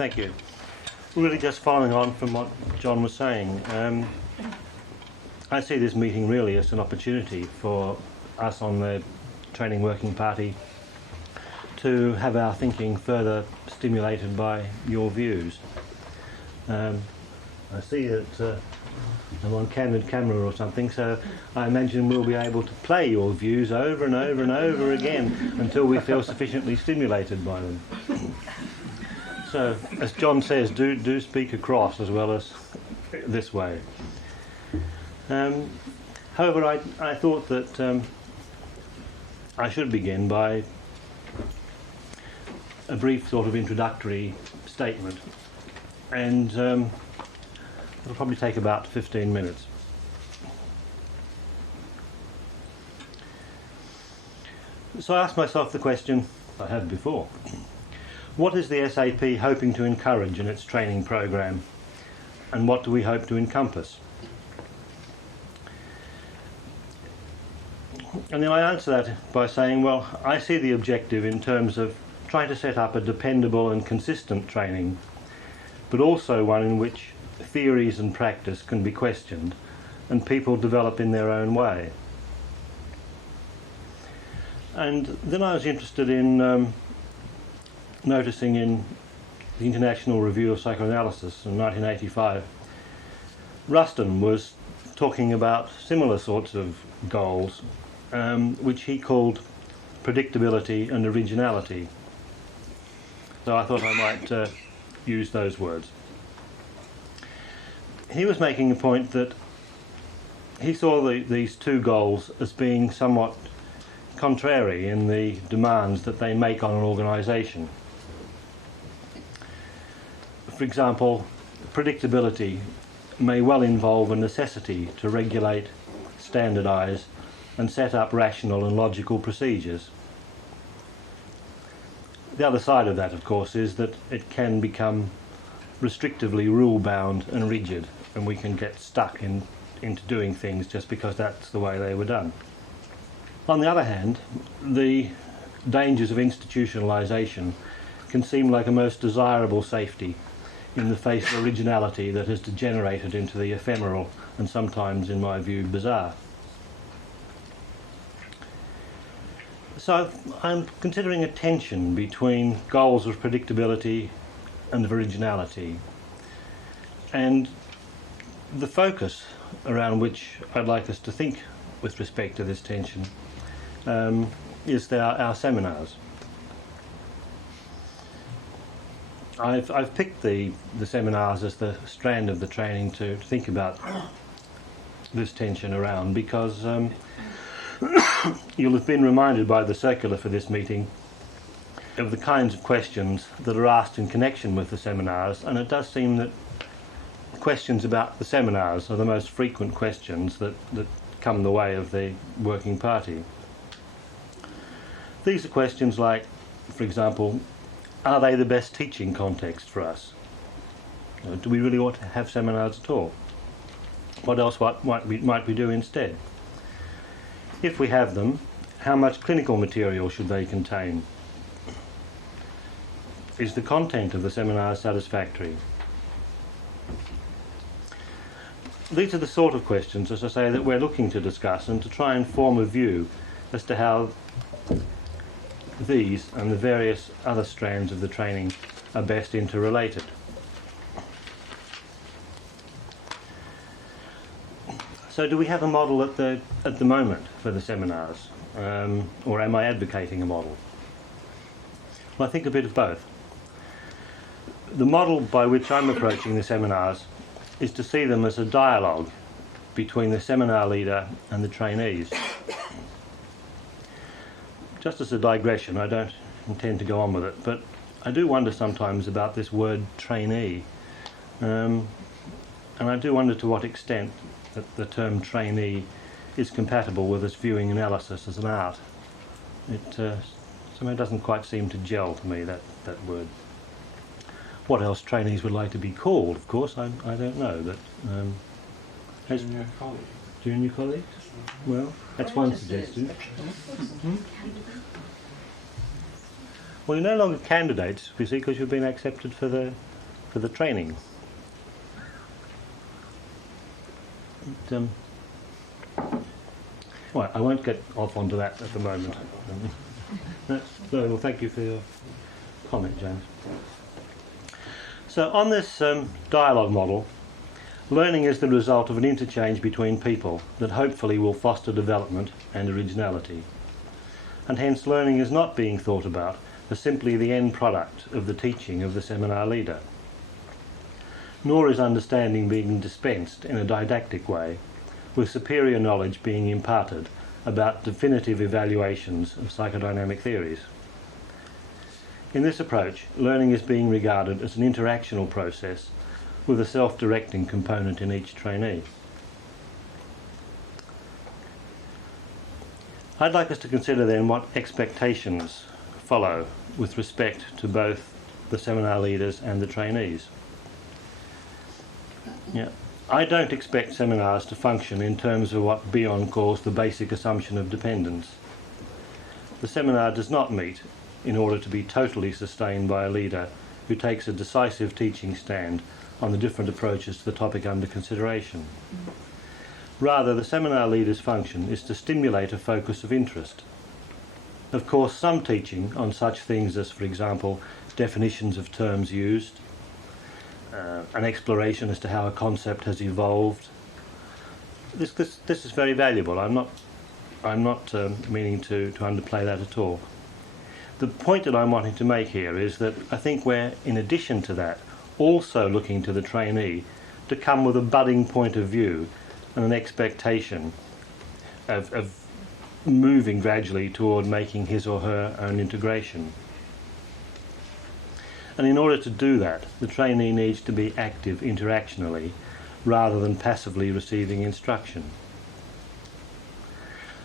Thank you. Really just following on from what John was saying, I see this meeting really as an opportunity for us on the Training Working Party to have our thinking further stimulated by your views. I see that I'm on candid camera or something, so I imagine we'll be able to play your views over and over and over again until we feel sufficiently stimulated by them. So, as John says, do speak across as well as this way. However, I thought that I should begin by a brief sort of introductory statement, and it'll probably take about 15 minutes. So I asked myself the question I had before. What is the SAP hoping to encourage in its training program, and what do we hope to encompass? And then I answer that by saying, well, I see the objective in terms of trying to set up a dependable and consistent training, but also one in which theories and practice can be questioned and people develop in their own way. And then I was interested in noticing in the International Review of Psychoanalysis in 1985, Ruston was talking about similar sorts of goals, which he called predictability and originality. So I thought I might use those words. He was making a point that he saw these two goals as being somewhat contrary in the demands that they make on an organisation. For example, predictability may well involve a necessity to regulate, standardise and set up rational and logical procedures. The other side of that, of course, is that it can become restrictively rule-bound and rigid, and we can get stuck into doing things just because that's the way they were done. On the other hand, the dangers of institutionalisation can seem like a most desirable safety in the face of originality that has degenerated into the ephemeral and sometimes, in my view, bizarre. So I'm considering a tension between goals of predictability and of originality, and the focus around which I'd like us to think with respect to this tension is our seminars. I've picked the seminars as the strand of the training to think about this tension around, because you'll have been reminded by the circular for this meeting of the kinds of questions that are asked in connection with the seminars, and it does seem that questions about the seminars are the most frequent questions that come the way of the working party. These are questions like, for example, are they the best teaching context for us? Do we really ought to have seminars at all? What else might we do instead? If we have them, how much clinical material should they contain? Is the content of the seminar satisfactory? These are the sort of questions, as I say, that we're looking to discuss and to try and form a view as to how these and the various other strands of the training are best interrelated. So do we have a model at the moment for the seminars, or am I advocating a model? Well, I think a bit of both. The model by which I'm approaching the seminars is to see them as a dialogue between the seminar leader and the trainees. Just as a digression, I don't intend to go on with it, but I do wonder sometimes about this word trainee, and I do wonder to what extent that the term trainee is compatible with us viewing analysis as an art. It somehow doesn't quite seem to gel to me, that word. What else trainees would like to be called, of course, I don't know, but Junior college. Junior college? Well, that's one suggestion. Well, you're no longer candidates, you see, because you've been accepted for the for the training. Well, I won't get off onto that at the moment. Well, thank you for your comment, James. So on this dialogue model, learning is the result of an interchange between people that hopefully will foster development and originality. And hence learning is not being thought about as simply the end product of the teaching of the seminar leader. Nor is understanding being dispensed in a didactic way, with superior knowledge being imparted about definitive evaluations of psychodynamic theories. In this approach, learning is being regarded as an interactional process with a self-directing component in each trainee. I'd like us to consider then what expectations follow with respect to both the seminar leaders and the trainees. I don't expect seminars to function in terms of what Bion calls the basic assumption of dependence. The seminar does not meet in order to be totally sustained by a leader who takes a decisive teaching stand on the different approaches to the topic under consideration. Rather, the seminar leader's function is to stimulate a focus of interest. Of course, some teaching on such things as, for example, definitions of terms used, an exploration as to how a concept has evolved. This is very valuable. I'm not meaning to underplay that at all. The point that I'm wanting to make here is that I think we're, in addition to that, also looking to the trainee to come with a budding point of view and an expectation of moving gradually toward making his or her own integration. And in order to do that, the trainee needs to be active interactionally rather than passively receiving instruction.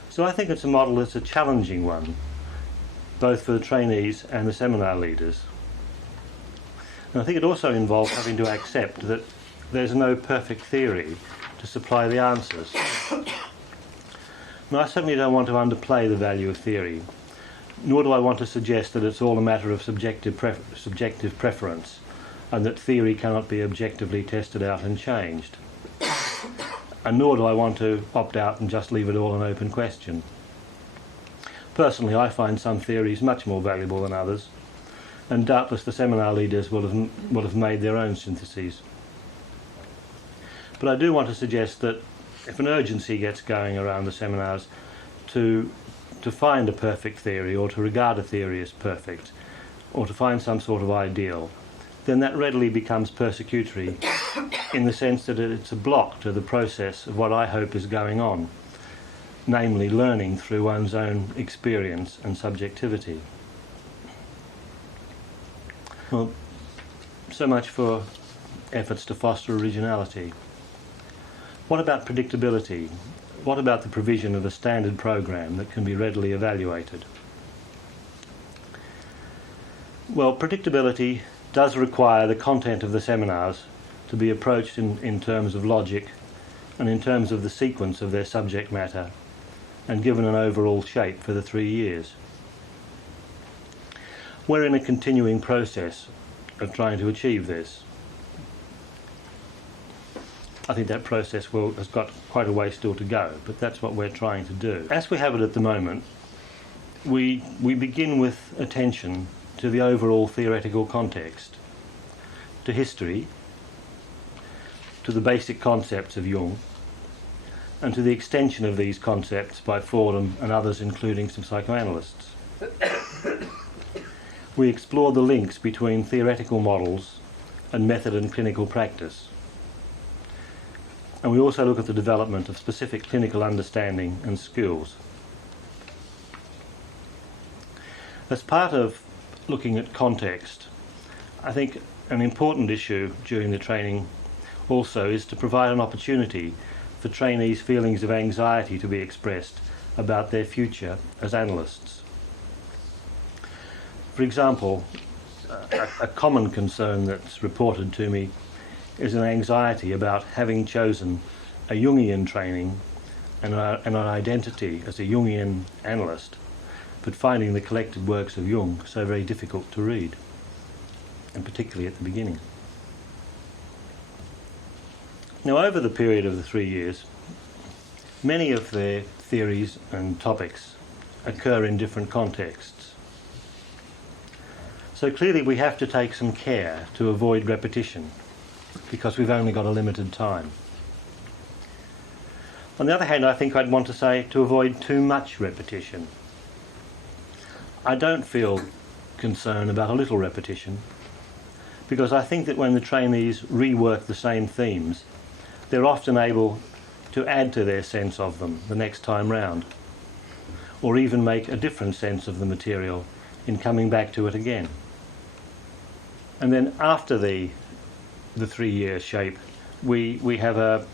So I think it's a model that's a challenging one, both for the trainees and the seminar leaders. And I think it also involves having to accept that there's no perfect theory to supply the answers. Now, I certainly don't want to underplay the value of theory, nor do I want to suggest that it's all a matter of subjective preference and that theory cannot be objectively tested out and changed. And nor do I want to opt out and just leave it all an open question. Personally, I find some theories much more valuable than others, and doubtless the seminar leaders will have made their own syntheses. But I do want to suggest that if an urgency gets going around the seminars to find a perfect theory, or to regard a theory as perfect, or to find some sort of ideal, then that readily becomes persecutory in the sense that it's a block to the process of what I hope is going on, namely learning through one's own experience and subjectivity. Well, so much for efforts to foster originality. What about predictability? What about the provision of a standard program that can be readily evaluated? Well, predictability does require the content of the seminars to be approached in terms of logic and in terms of the sequence of their subject matter, and given an overall shape for the 3 years. We're in a continuing process of trying to achieve this. I think that process has got quite a way still to go, but that's what we're trying to do. As we have it at the moment, we begin with attention to the overall theoretical context, to history, to the basic concepts of Jung, and to the extension of these concepts by Fordham and others, including some psychoanalysts. We explore the links between theoretical models and method and clinical practice. And we also look at the development of specific clinical understanding and skills. As part of looking at context, I think an important issue during the training also is to provide an opportunity for trainees' feelings of anxiety to be expressed about their future as analysts. For example, a common concern that's reported to me is an anxiety about having chosen a Jungian training and an identity as a Jungian analyst, but finding the collected works of Jung so very difficult to read, and particularly at the beginning. Now, over the period of the 3 years, many of their theories and topics occur in different contexts. So clearly we have to take some care to avoid repetition, because we've only got a limited time. On the other hand, I think I'd want to say to avoid too much repetition. I don't feel concern about a little repetition, because I think that when the trainees rework the same themes, they're often able to add to their sense of them the next time round, or even make a different sense of the material in coming back to it again. And then after the 3-year shape, we have a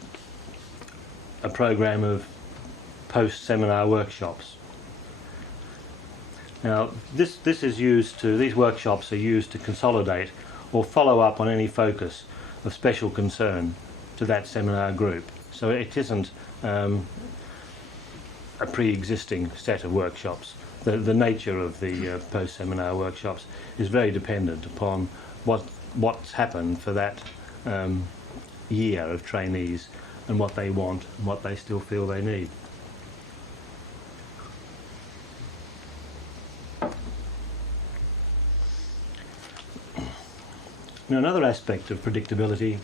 program of post-seminar workshops. Now these workshops are used to consolidate or follow up on any focus of special concern to that seminar group. So it isn't a pre-existing set of workshops. The nature of the post-seminar workshops is very dependent upon what's happened for that year of trainees and what they want and what they still feel they need. Now, another aspect of predictability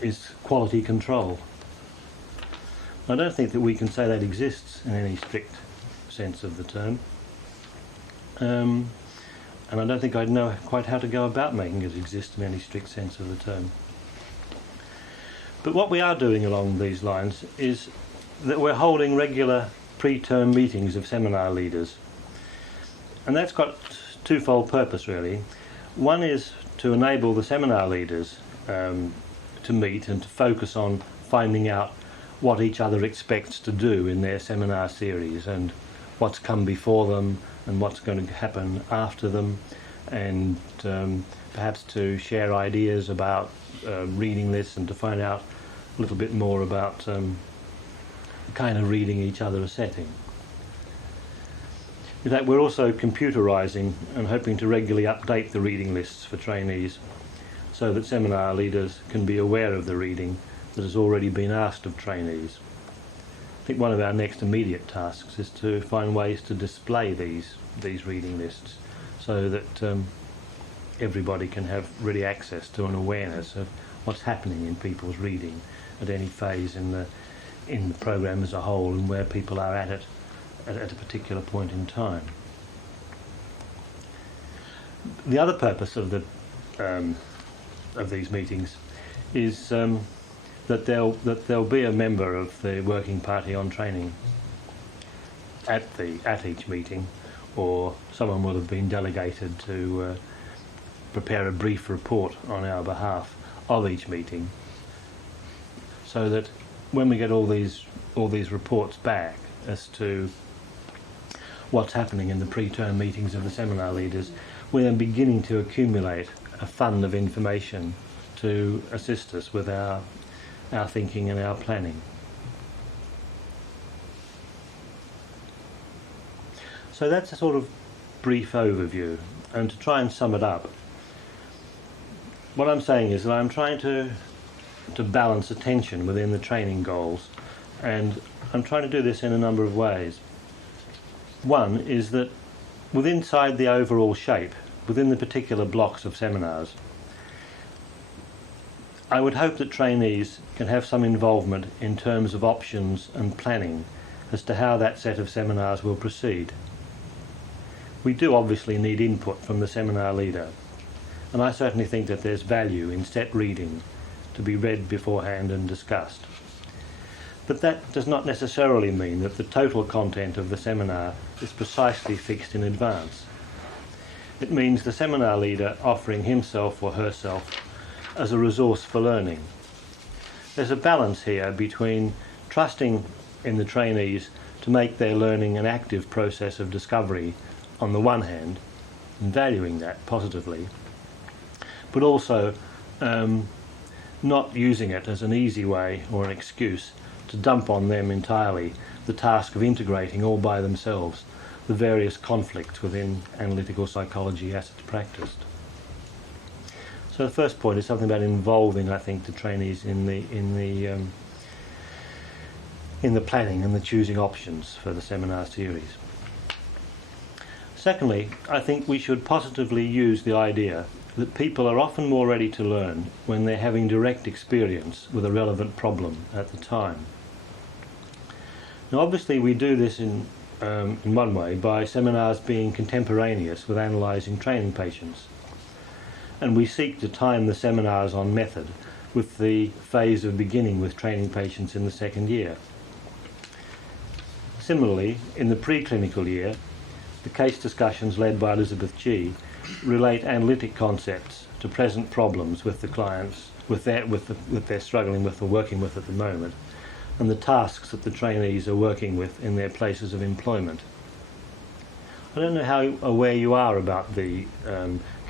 is quality control. I don't think that we can say that exists in any strict sense of the term. And I don't think I'd know quite how to go about making it exist in any strict sense of the term. But what we are doing along these lines is that we're holding regular pre-term meetings of seminar leaders. And that's got twofold purpose, really. One is to enable the seminar leaders to meet and to focus on finding out what each other expects to do in their seminar series and what's come before them and what's going to happen after them, and perhaps to share ideas about reading lists and to find out a little bit more about the kind of reading each other are setting. In fact, we're also computerising and hoping to regularly update the reading lists for trainees so that seminar leaders can be aware of the reading that has already been asked of trainees. I think one of our next immediate tasks is to find ways to display these reading lists so that everybody can have really access to an awareness of what's happening in people's reading at any phase in the programme as a whole and where people are at it at a particular point in time. The other purpose of these meetings is that there'll be a member of the working party on training at each meeting, or someone will have been delegated to prepare a brief report on our behalf of each meeting, so that when we get all these reports back as to what's happening in the pre-term meetings of the seminar leaders, we're then beginning to accumulate a fund of information to assist us with our thinking and our planning. So that's a sort of brief overview, and to try and sum it up, what I'm saying is that I'm trying to balance attention within the training goals, and I'm trying to do this in a number of ways. One is that inside the overall shape, within the particular blocks of seminars, I would hope that trainees can have some involvement in terms of options and planning as to how that set of seminars will proceed. We do obviously need input from the seminar leader, and I certainly think that there's value in set reading to be read beforehand and discussed. But that does not necessarily mean that the total content of the seminar is precisely fixed in advance. It means the seminar leader offering himself or herself as a resource for learning. There's a balance here between trusting in the trainees to make their learning an active process of discovery on the one hand, and valuing that positively, but also not using it as an easy way or an excuse to dump on them entirely the task of integrating all by themselves the various conflicts within analytical psychology as it's practiced. So the first point is something about involving, I think, the trainees in the planning and the choosing options for the seminar series. Secondly, I think we should positively use the idea that people are often more ready to learn when they're having direct experience with a relevant problem at the time. Now obviously we do this in one way by seminars being contemporaneous with analysing training patients, and we seek to time the seminars on method with the phase of beginning with training patients in the second year. Similarly, in the preclinical year, the case discussions led by Elizabeth G relate analytic concepts to present problems with the clients with they're struggling with or working with at the moment, and the tasks that the trainees are working with in their places of employment. I don't know how aware you are about the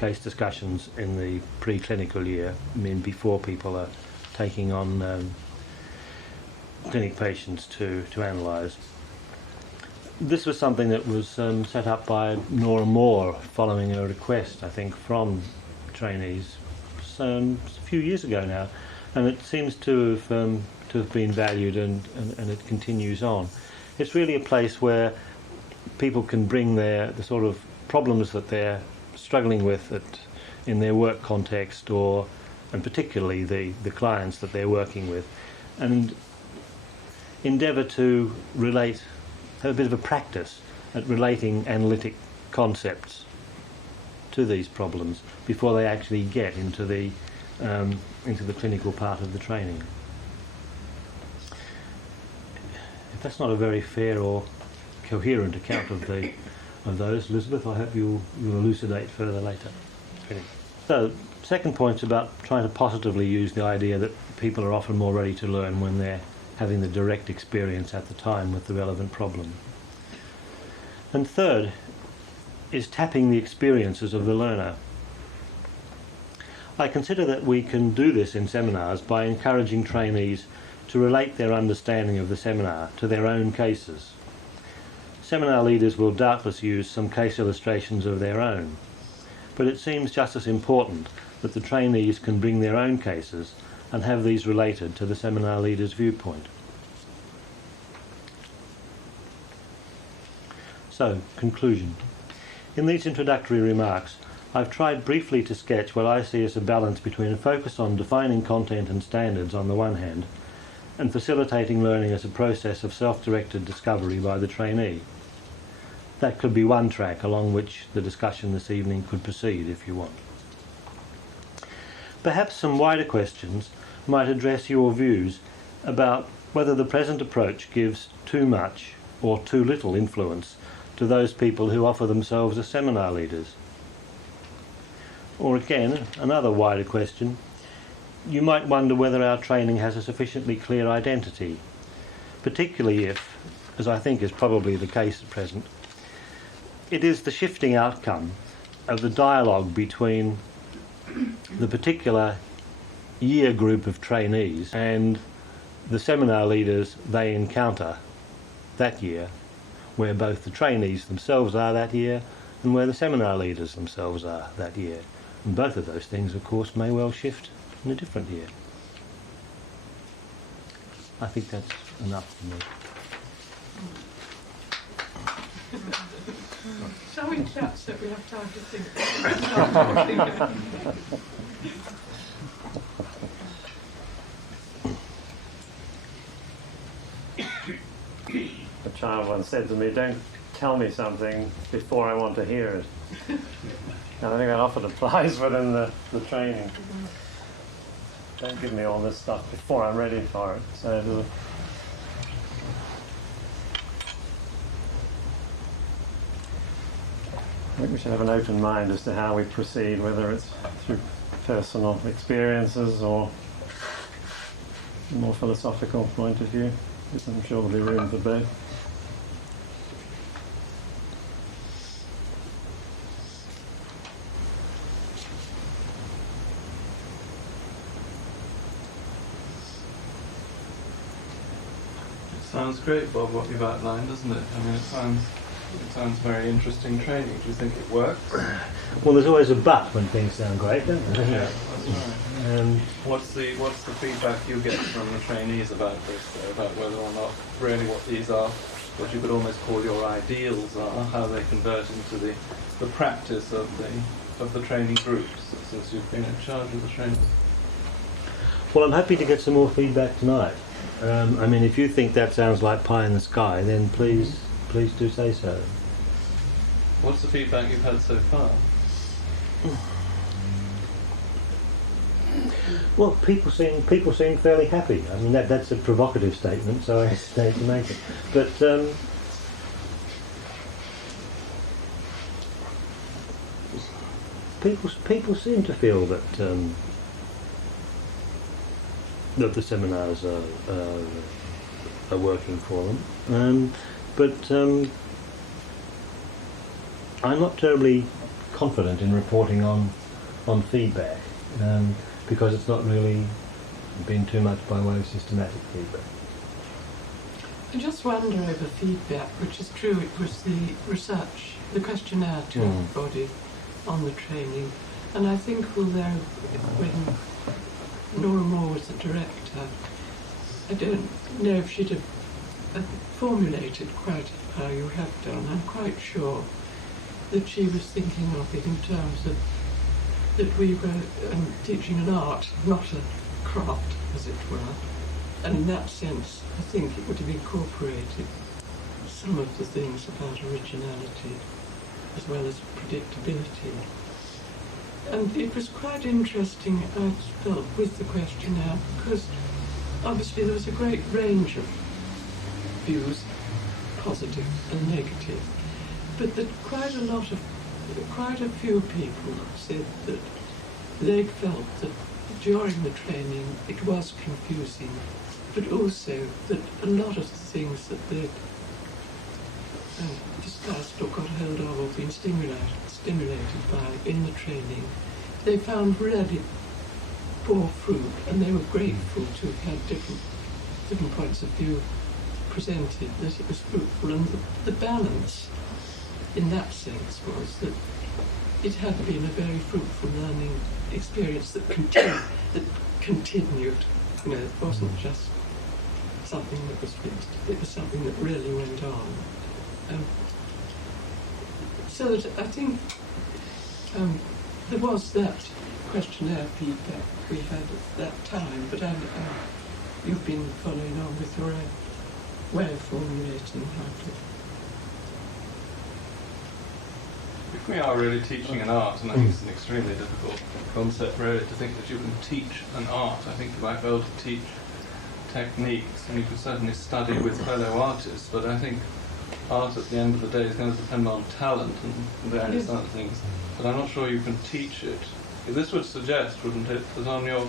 case discussions in the preclinical year, I mean before people are taking on clinic patients to analyse. This was something that was set up by Nora Moore following a request, I think, from trainees a few years ago now, and it seems to have been valued and it continues on. It's really a place where people can bring the sort of problems that they're struggling with in their work context, and particularly the clients that they're working with, and endeavour to have a bit of a practice at relating analytic concepts to these problems before they actually get into the clinical part of the training. If that's not a very fair or coherent account of those, Elizabeth, I hope you'll elucidate further later. So, second point's about trying to positively use the idea that people are often more ready to learn when they're having the direct experience at the time with the relevant problem. And third is tapping the experiences of the learner. I consider that we can do this in seminars by encouraging trainees to relate their understanding of the seminar to their own cases. Seminar leaders will doubtless use some case illustrations of their own, but it seems just as important that the trainees can bring their own cases and have these related to the seminar leader's viewpoint. So, conclusion. In these introductory remarks, I've tried briefly to sketch what I see as a balance between a focus on defining content and standards on the one hand, and facilitating learning as a process of self-directed discovery by the trainee. That could be one track along which the discussion this evening could proceed if you want. Perhaps some wider questions might address your views about whether the present approach gives too much or too little influence to those people who offer themselves as seminar leaders. Or again, another wider question, you might wonder whether our training has a sufficiently clear identity, particularly if, as I think is probably the case at present, it is the shifting outcome of the dialogue between the particular year group of trainees and the seminar leaders they encounter that year, where both the trainees themselves are that year and where the seminar leaders themselves are that year. And both of those things, of course, may well shift in a different year. I think that's enough for me. Shall we chat so we have time to think? A child once said to me, "Don't tell me something before I want to hear it." And I think that often applies within the training. Don't give me all this stuff before I'm ready for it. So I think we should have an open mind as to how we proceed, whether it's through personal experiences or a more philosophical point of view. I'm sure there'll be room for both. It sounds great, Bob, what you've outlined, doesn't it? I mean, it sounds very interesting training. Do you think it works? Well, there's always a but when things sound great, don't there? Yeah, What's the feedback you get from the trainees about this, though, about whether or not really what these are, what you could almost call your ideals are, how they convert into the practice of the training groups, since you've been in charge of the training? Well, I'm happy to get some more feedback tonight. I mean, if you think that sounds like pie in the sky, then please do say so. What's the feedback you've had so far? Well, people seem fairly happy. I mean, that's a provocative statement, so I hesitate to make it. But people seem to feel that that the seminars are working for them. But I'm not terribly confident in reporting on feedback. Because it's not really been too much by way of systematic feedback. I just wonder over feedback, which is true, it was the research, the questionnaire to everybody on the training. And I think although when Nora Moore was the director, I don't know if she'd have formulated quite how you have done. I'm quite sure that she was thinking of it in terms of that we were teaching an art, not a craft, as it were. And in that sense, I think it would have incorporated some of the things about originality as well as predictability. And it was quite interesting, I felt, with the questionnaire, because obviously there was a great range of views, positive and negative, but that quite a few people said that they'd felt that during the training it was confusing, but also that a lot of the things that they'd discussed or got hold of or been stimulated by in the training, they found really bore fruit, and they were grateful to have had different points of view presented, that it was fruitful, and the balance in that sense was that it had been a very fruitful learning experience that continued. You know, it wasn't just something that was fixed, it was something that really went on. So that I think there was that questionnaire feedback we had at that time, but you've been following on with your own way of formulating how to. If we are really teaching an art, and I think it's an extremely difficult concept really to think that you can teach an art, I think you might be able to teach techniques, and you could certainly study with fellow artists, but I think art at the end of the day is going to depend on talent and various other things, but I'm not sure you can teach it. This would suggest, wouldn't it, that on your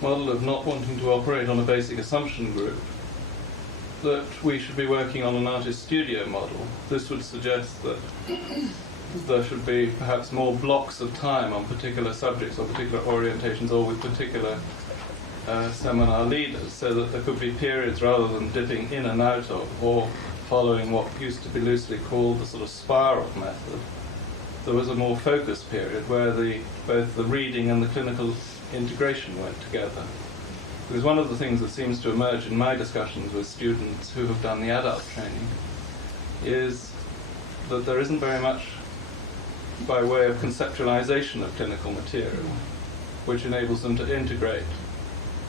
model of not wanting to operate on a basic assumption group, that we should be working on an artist studio model. This would suggest that there should be perhaps more blocks of time on particular subjects or particular orientations or with particular seminar leaders, so that there could be periods rather than dipping in and out of or following what used to be loosely called the sort of spiral method. There was a more focused period where both the reading and the clinical integration went together. Because one of the things that seems to emerge in my discussions with students who have done the adult training is that there isn't very much by way of conceptualization of clinical material, which enables them to integrate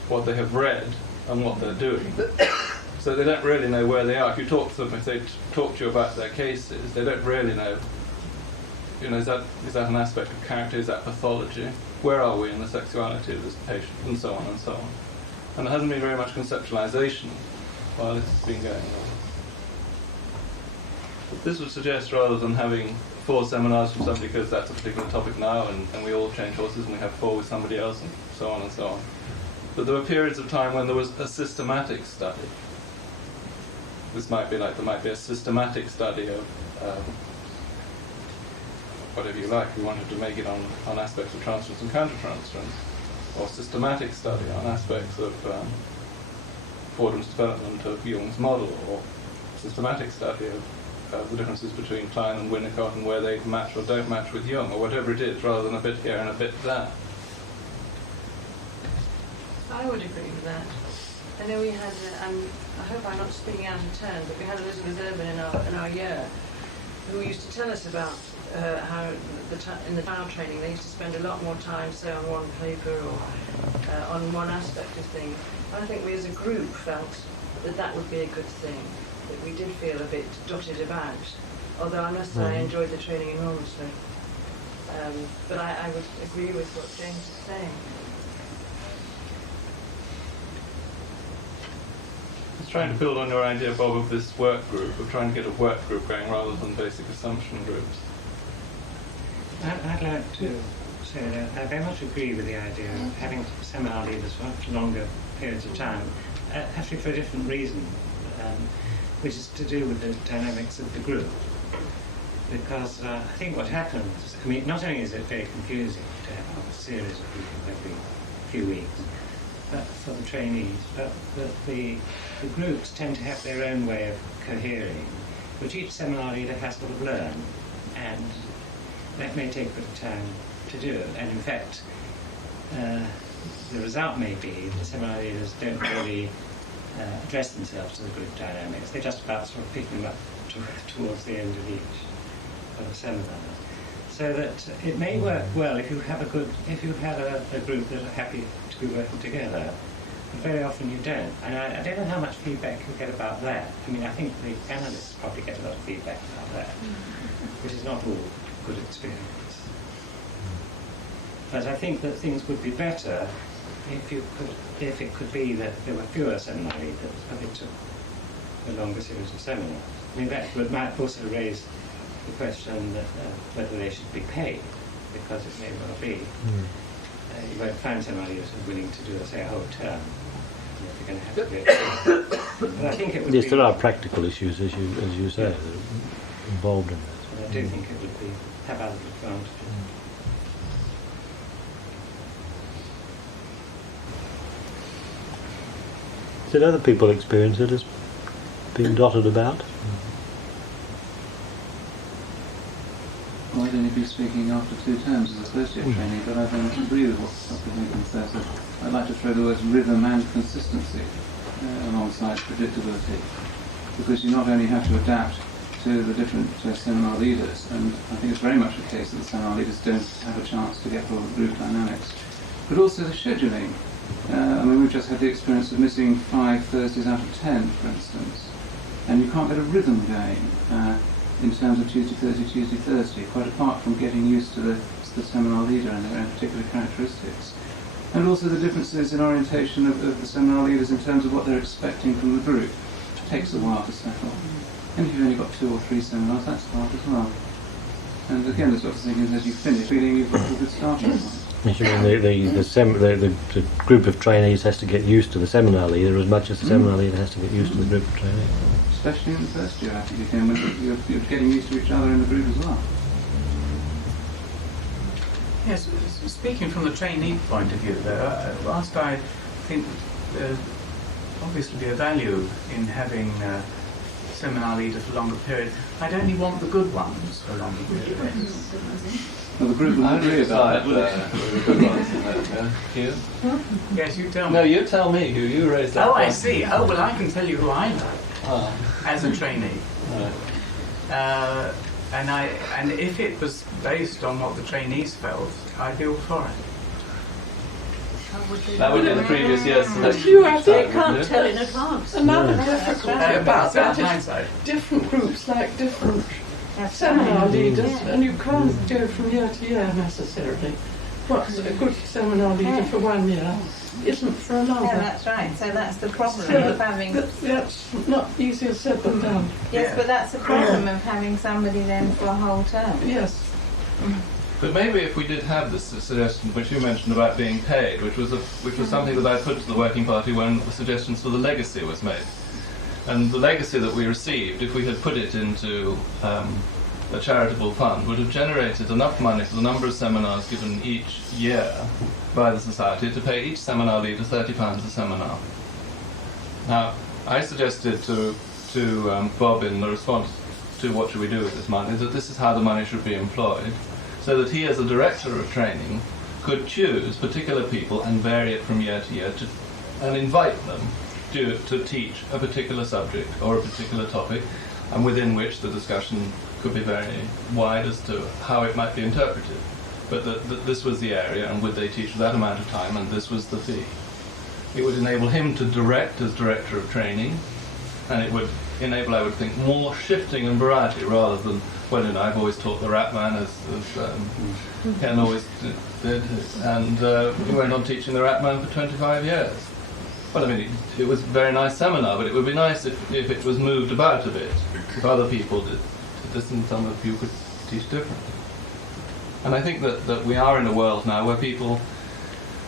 what they have read and what they're doing. So they don't really know where they are. If you talk to them, if they talk to you about their cases, they don't really know, is that an aspect of character, is that pathology? Where are we in the sexuality of this patient? And so on and so on. And there hasn't been very much conceptualization while this has been going on. But this would suggest, rather than having 4 seminars from somebody because that's a particular topic now, and we all change horses and we have 4 with somebody else, and so on and so on, but there were periods of time when there was a systematic study. This might be like, there might be a systematic study of whatever you like. We wanted to make it on aspects of transference and countertransference, or systematic study on aspects of Fordham's development of Jung's model, or systematic study of the differences between Klein and Winnicott and where they match or don't match with Jung, or whatever it is, rather than a bit here and a bit there. I would agree with that. I know we had, I hope I'm not speaking out of turn, but we had Elizabeth Urban in our year who used to tell us about how in the trial training they used to spend a lot more time, say, on one paper or on one aspect of things. I think we as a group felt that that would be a good thing, that we did feel a bit dotted about, although I must say I enjoyed the training enormously. But I would agree with what James is saying. Just trying to build on your idea, Bob, of this work group, of trying to get a work group going rather than basic assumption groups. I'd like to say that I very much agree with the idea of having seminar leaders for much longer periods of time, actually for a different reason, which is to do with the dynamics of the group. Because I think what happens, I mean, not only is it very confusing to have a series of people every few weeks, but for the trainees, but the groups tend to have their own way of cohering, which each seminar leader has to learn, and that may take a bit of time to do. And in fact, the result may be that seminar leaders don't really address themselves to the group dynamics. They're just about sort of picking them up towards the end of each of the seminar. So that it may work well if you have a group that are happy to be working together. But very often you don't. And I don't know how much feedback you get about that. I mean, I think the analysts probably get a lot of feedback about that, which is not all good experience. But I think that things would be better if it could be that there were fewer seminar leaders, but it took a longer series of seminars. I mean, that might also raise the question that whether they should be paid, because it may well be. You won't find seminar leaders who are willing to do, say, a whole term. You're going to have to do it. But I think it would Yes, be, there are practical issues, as you say, that are involved in this. but I do think it would have other advantages. Did other people experience it as being dotted about? Well, I'd only be speaking after 2 terms as a first-year trainee, but I don't agree with what Dr. Lincoln says. I'd like to throw the words rhythm and consistency alongside predictability, because you not only have to adapt to the different seminar leaders, and I think it's very much the case that the seminar leaders don't have a chance to get all the group dynamics, but also the scheduling. I mean, we've just had the experience of missing 5 Thursdays out of 10, for instance, and you can't get a rhythm going in terms of Tuesday, Thursday, quite apart from getting used to the seminar leader and their own particular characteristics. And also the differences in orientation of the seminar leaders in terms of what they're expecting from the group. It takes a while to settle. And if you've only got 2 or 3 seminars, that's hard as well. And again, as Dr. Zinkins says, you finish feeling you've got a good starting point. You mean the group of trainees has to get used to the seminar leader as much as the seminar leader has to get used to the group of trainees? Especially in the first year, I think, again, when you're getting used to each other in the group as well. Yes, speaking from the trainee point of view, though, whilst I think there's obviously a value in having seminar leaders for longer periods, I'd only want the good ones for longer periods. Well, the group will agree about that, would it? Good ones in that, yeah. You? Yes, you tell me. No, you tell me who you raised that. Oh, I see. Oh, well, I can tell you who I know as a trainee. Right. And if it was based on what the trainees felt, I'd be all for it. That would be in the previous year's selection. You actually Can't tell in advance. Another difficulty about That's that is hindsight. different groups like different seminar leaders, and you can't go from year to year necessarily. What's a good seminar leader for 1 year isn't for another. Yeah, that's right. So that's the problem So of having... That's not easier said than done. Yes, but that's the problem of having somebody then for a whole term. Yes. But maybe if we did have this suggestion, which you mentioned about being paid, which was something that I put to the working party when the suggestions for the legacy was made. And the legacy that we received, if we had put it into a charitable fund, would have generated enough money for the number of seminars given each year by the Society to pay each seminar leader £30 a seminar. Now, I suggested to Bob in the response to what should we do with this money, that this is how the money should be employed, so that he as a director of training could choose particular people and vary it from year to year and invite them to teach a particular subject or a particular topic, and within which the discussion could be very wide as to how it might be interpreted. But that this was the area, and would they teach for that amount of time, and this was the fee. It would enable him to direct as director of training, and it would enable, I would think, more shifting and variety rather than, well, I've always taught the Rat Man, as Ken always did, and he went on teaching the Rat Man for 25 years. Well, I mean, it was a very nice seminar, but it would be nice if it was moved about a bit, if other people did this, and some of you could teach differently. And I think that we are in a world now where people,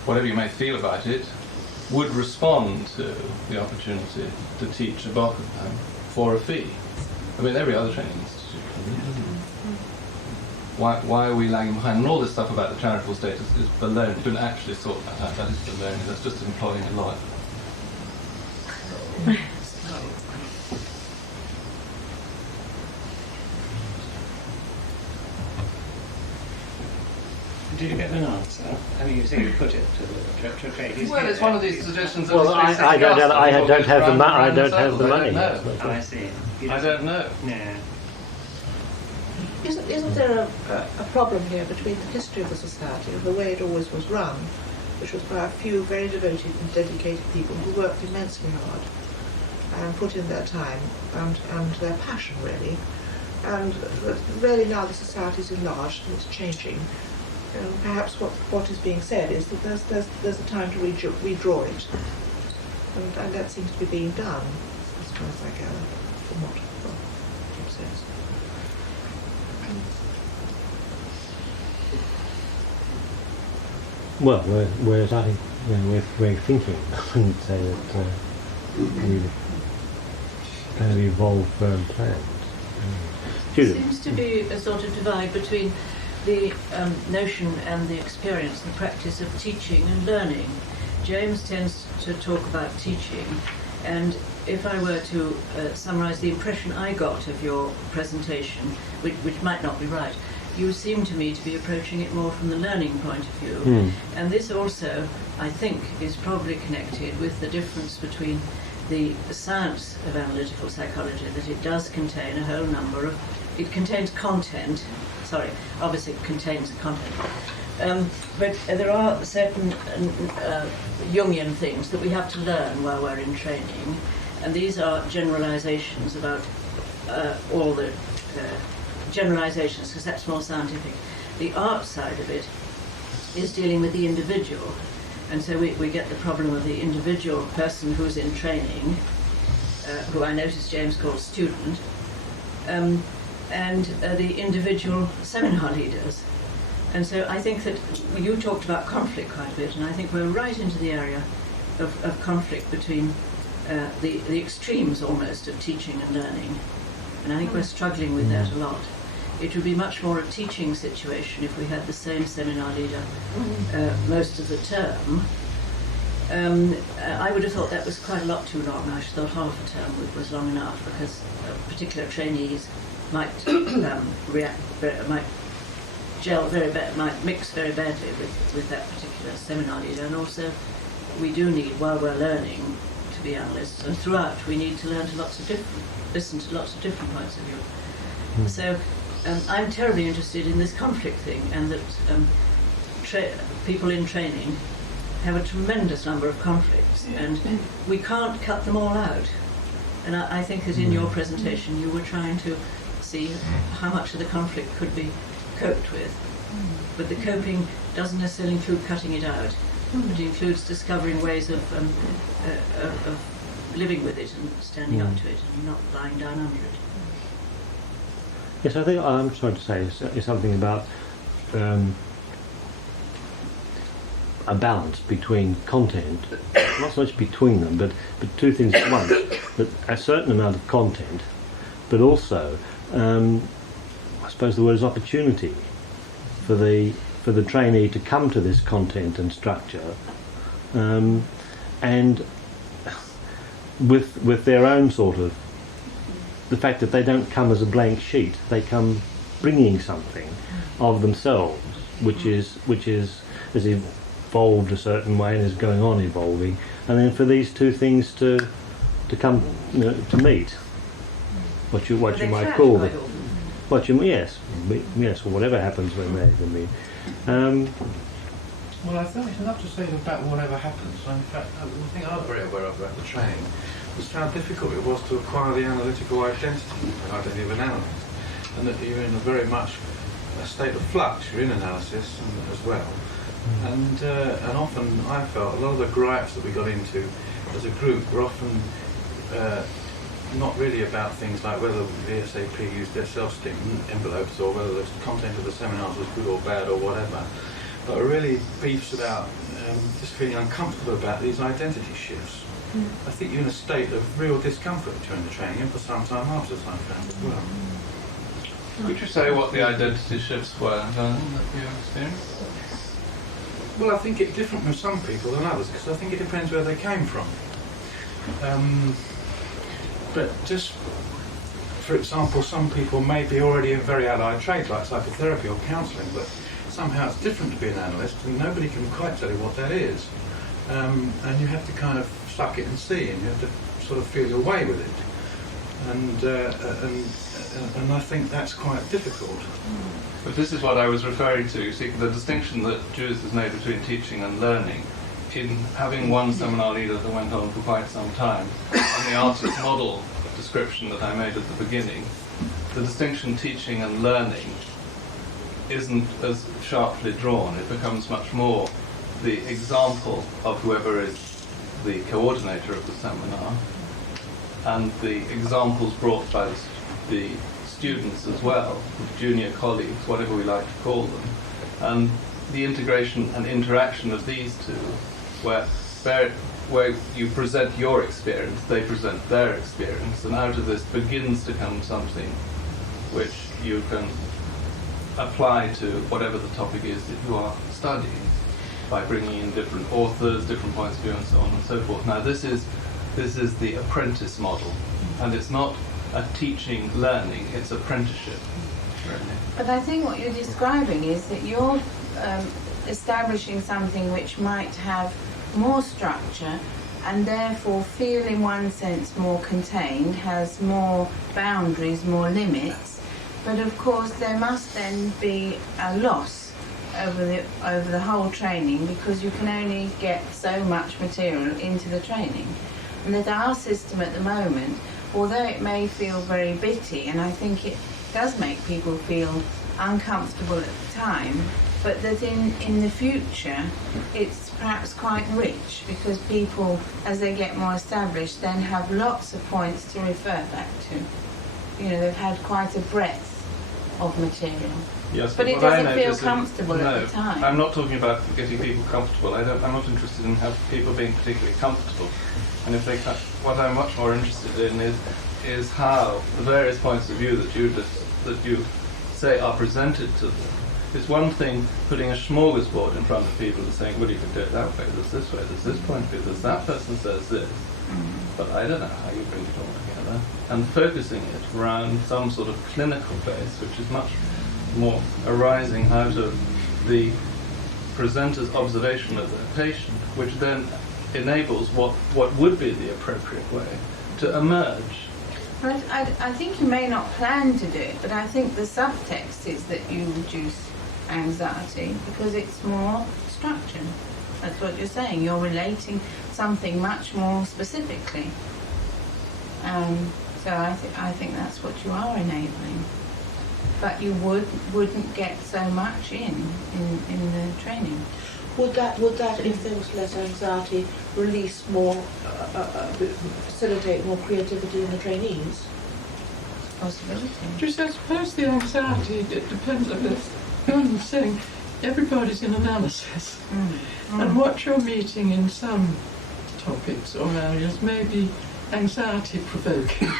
whatever you may feel about it, would respond to the opportunity to teach a block of them for a fee. I mean, every other training institution. Why are we lagging behind? And all this stuff about the charitable status is baloney. Don't actually sort that out. That is baloney. That's just employing a lawyer. Did you get an answer? I mean, you say you put it to trade. Well, it's one of these suggestions. Well, I don't have the money. I don't have the money. Oh, I see. I don't know. No. Isn't there a problem here between the history of the society and the way it always was run, which was by a few very devoted and dedicated people who worked immensely hard and put in their time and their passion, really. And really now the society is enlarged and it's changing. And perhaps what is being said is that there's a time to redraw it. And that seems to be being done, as far as I gather, from what Jim says. Well, we're thinking. I wouldn't say that we've kind of evolved firm plans. There seems to be a sort of divide between the notion and the experience, the practice of teaching and learning. James tends to talk about teaching, and if I were to summarise the impression I got of your presentation, which might not be right, you seem to me to be approaching it more from the learning point of view. And this also, I think, is probably connected with the difference between the science of analytical psychology, that it does contain a whole number of, it contains content, obviously it contains content, but there are certain Jungian things that we have to learn while we're in training, and these are generalizations about all the generalizations, because that's more scientific. The art side of it is dealing with the individual, and so we get the problem of the individual person who's in training, who I noticed James called student, and the individual seminar leaders. And so I think that you talked about conflict quite a bit, and I think we're right into the area of conflict between the extremes almost of teaching and learning. And I think we're struggling with that a lot. It would be much more a teaching situation if we had the same seminar leader most of the term. I would have thought that was quite a lot too long. I thought half a term was long enough, because particular trainees might might gel very bad, might mix very badly with that particular seminar leader. And also, we do need, while we're learning to be analysts, and throughout we need to listen to lots of different points of view. So I'm terribly interested in this conflict thing, and that people in training have a tremendous number of conflicts, and we can't cut them all out. And I think that in your presentation you were trying to see how much of the conflict could be coped with. But the coping doesn't necessarily include cutting it out. It includes discovering ways of living with it and standing up to it and not lying down under it. Yes, I think I'm trying to say is something about a balance between content, not so much between them, but two things at once. But a certain amount of content, but also, I suppose the word is opportunity for the trainee to come to this content and structure, and with their own sort of, the fact that they don't come as a blank sheet, they come bringing something of themselves which has evolved a certain way and is going on evolving, and then for these two things to come, to meet, what you might call them, yes, or whatever happens when they meet. Well, I think it's enough to say about whatever happens. In fact, the thing I'm very aware of about the training was how difficult it was to acquire the analytical identity of an analyst, and that you're in a very much a state of flux. You're in analysis as well, and often I felt a lot of the gripes that we got into as a group were often not really about things like whether the SAP used their self-sting envelopes or whether the content of the seminars was good or bad or whatever, but were really beefs about just feeling uncomfortable about these identity shifts. I think you're in a state of real discomfort during the training and for some time after, I found as well. Could you say what the identity shifts were that you experienced? Well, I think it's different from some people than others, because I think it depends where they came from. But just, for example, some people may be already in very allied trades like psychotherapy or counselling, but somehow it's different to be an analyst, and nobody can quite tell you what that is. And you have to kind of suck it and see, and you have to sort of feel your way with it. And I think that's quite difficult. But this is what I was referring to. See, the distinction that Jules has made between teaching and learning, in having one seminar leader that went on for quite some time, and the artist model description that I made at the beginning, the distinction teaching and learning isn't as sharply drawn. It becomes much more the example of whoever is the coordinator of the seminar, and the examples brought by the students as well, junior colleagues, whatever we like to call them, and the integration and interaction of these two, where you present your experience, they present their experience, and out of this begins to come something which you can apply to whatever the topic is that you are studying, by bringing in different authors, different points of view, and so on and so forth. Now, this is the apprentice model, and it's not a teaching learning, it's apprenticeship, really. But I think what you're describing is that you're establishing something which might have more structure and therefore feel in one sense more contained, has more boundaries, more limits, but of course there must then be a loss over the whole training, because you can only get so much material into the training. And that our system at the moment, although it may feel very bitty, and I think it does make people feel uncomfortable at the time, but that in the future it's perhaps quite rich, because people, as they get more established, then have lots of points to refer back to. They've had quite a breadth of material. Yes, but it doesn't feel comfortable at the time. I'm not talking about getting people comfortable. I'm not interested in people being particularly comfortable. And what I'm much more interested in is how the various points of view that you say are presented to them. It's one thing putting a smorgasbord in front of people and saying, well, you can do it that way, there's this way, there's this point of view, there's that person says this, but I don't know how you bring it all together. And focusing it around some sort of clinical base, which is much more arising out of the presenter's observation of their patient, which then enables what would be the appropriate way to emerge. But I think you may not plan to do it, but I think the subtext is that you reduce anxiety because it's more structured. That's what you're saying. You're relating something much more specifically. So I think that's what you are enabling. But you wouldn't get so much in the training. Would that, if there was less anxiety, release more, facilitate more creativity in the trainees? Possibility. Just, I suppose the anxiety, it depends on this. I'm saying everybody's in analysis, and what you're meeting in some topics or areas may be anxiety-provoking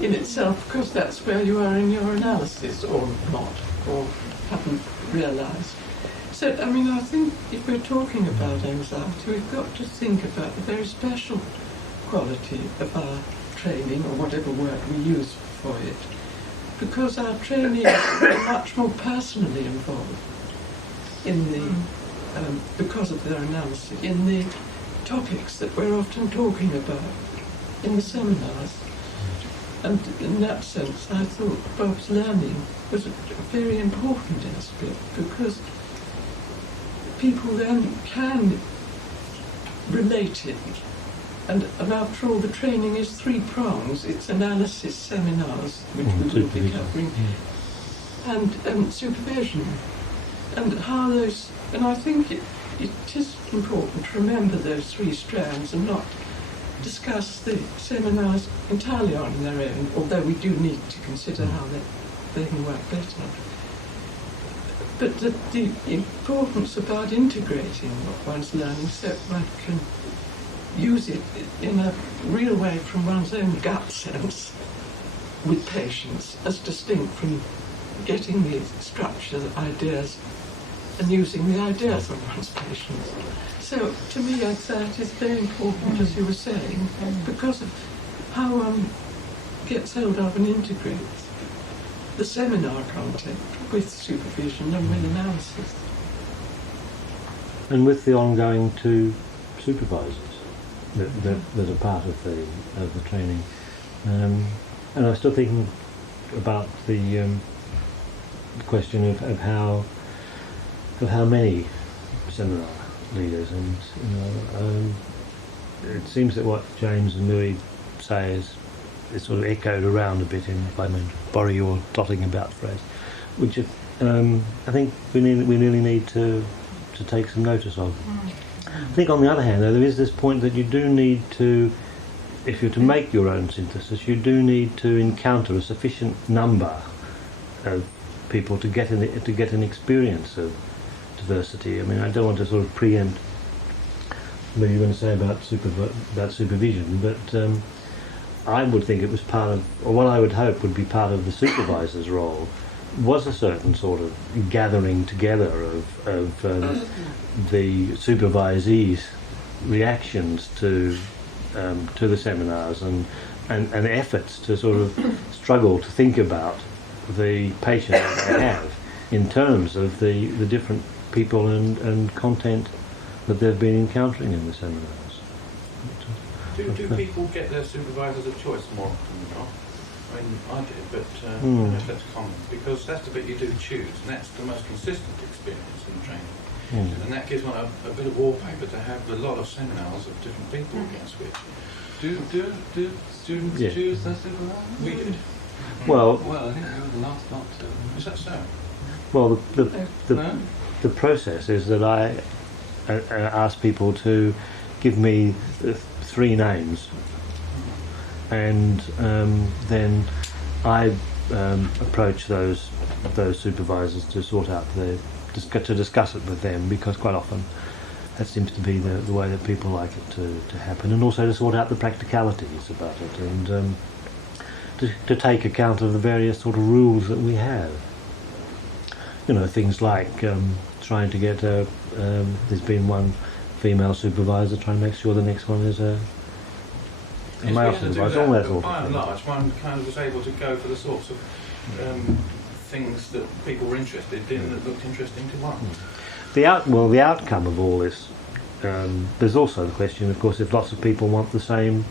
in itself, because that's where you are in your analysis, or not, or haven't realised. So, I think if we're talking about anxiety, we've got to think about the very special quality of our training, or whatever word we use for it, because our trainees are much more personally involved. in the because of their analysis in the topics that we're often talking about in the seminars. And in that sense, I thought Bob's learning was a very important aspect, because people then can relate it. And after all, the training is three prongs. It's analysis, seminars, which we will be covering, and supervision. And how those, and I think it is important to remember those three strands and not discuss the seminars entirely on their own, although we do need to consider how they can work better. But the importance about integrating what one's learning so one can use it in a real way from one's own gut sense with patience, as distinct from getting the structure, the ideas, and using the ideas of one's patients. So to me, that is very important, as you were saying, because of how one gets hold of and integrates the seminar content with supervision and with analysis. And with the ongoing two supervisors that are part of the training. And I was still thinking about the question of how many seminar leaders, and it seems that what James and Louis say is sort of echoed around a bit in, if I may borrow your dotting about phrase, which I think we really need to take some notice of. I think on the other hand, though, there is this point that you do need to, if you're to make your own synthesis, you do need to encounter a sufficient number of people to get an experience of diversity. I mean, I don't want to sort of preempt what you're going to say about supervision, but I would think it was part of, or what I would hope would be part of the supervisor's role, was a certain sort of gathering together of the supervisees' reactions to the seminars and efforts to sort of struggle to think about the patient that they have in terms of the different people and content that they've been encountering in the seminars. Do people get their supervisors of choice more often than not? I mean, I did, but that's common, because that's the bit you do choose, and that's the most consistent experience in training. And that gives one a bit of wallpaper to have a lot of seminars of different people against which. Do students choose their supervisors? We did. Well, I think we were the last not to. Is that so? Well, No? the process is that I ask people to give me three names, and then I approach those supervisors to sort out to discuss it with them, because quite often that seems to be the way that people like it to happen, and also to sort out the practicalities about it, and to take account of the various sort of rules that we have. You know, things like trying to get there's been one female supervisor, trying to make sure the next one is a male supervisor, all that sort of by and thing. large, one kind of was able to go for the sorts of things that people were interested in that looked interesting to one. The outcome of all this, there's also the question, of course, if lots of people want the same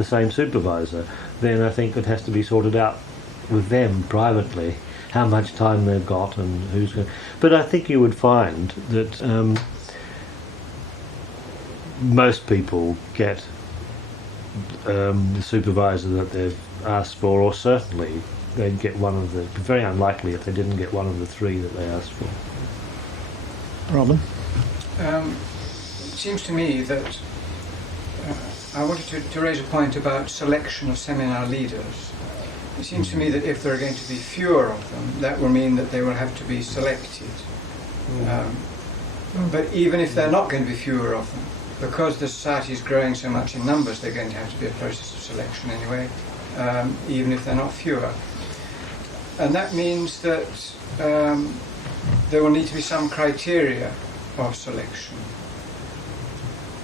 supervisor, then I think it has to be sorted out with them privately, how much time they've got and who's going. But I think you would find that most people get the supervisor that they've asked for, or certainly they'd get one of the. Very unlikely if they didn't get one of the three that they asked for. Robin? It seems to me that I wanted to raise a point about selection of seminar leaders. It seems to me that if there are going to be fewer of them, that will mean that they will have to be selected. But even if there are not going to be fewer of them, because the society is growing so much in numbers, they're going to have to be a process of selection anyway, even if they're not fewer. And that means that there will need to be some criteria of selection.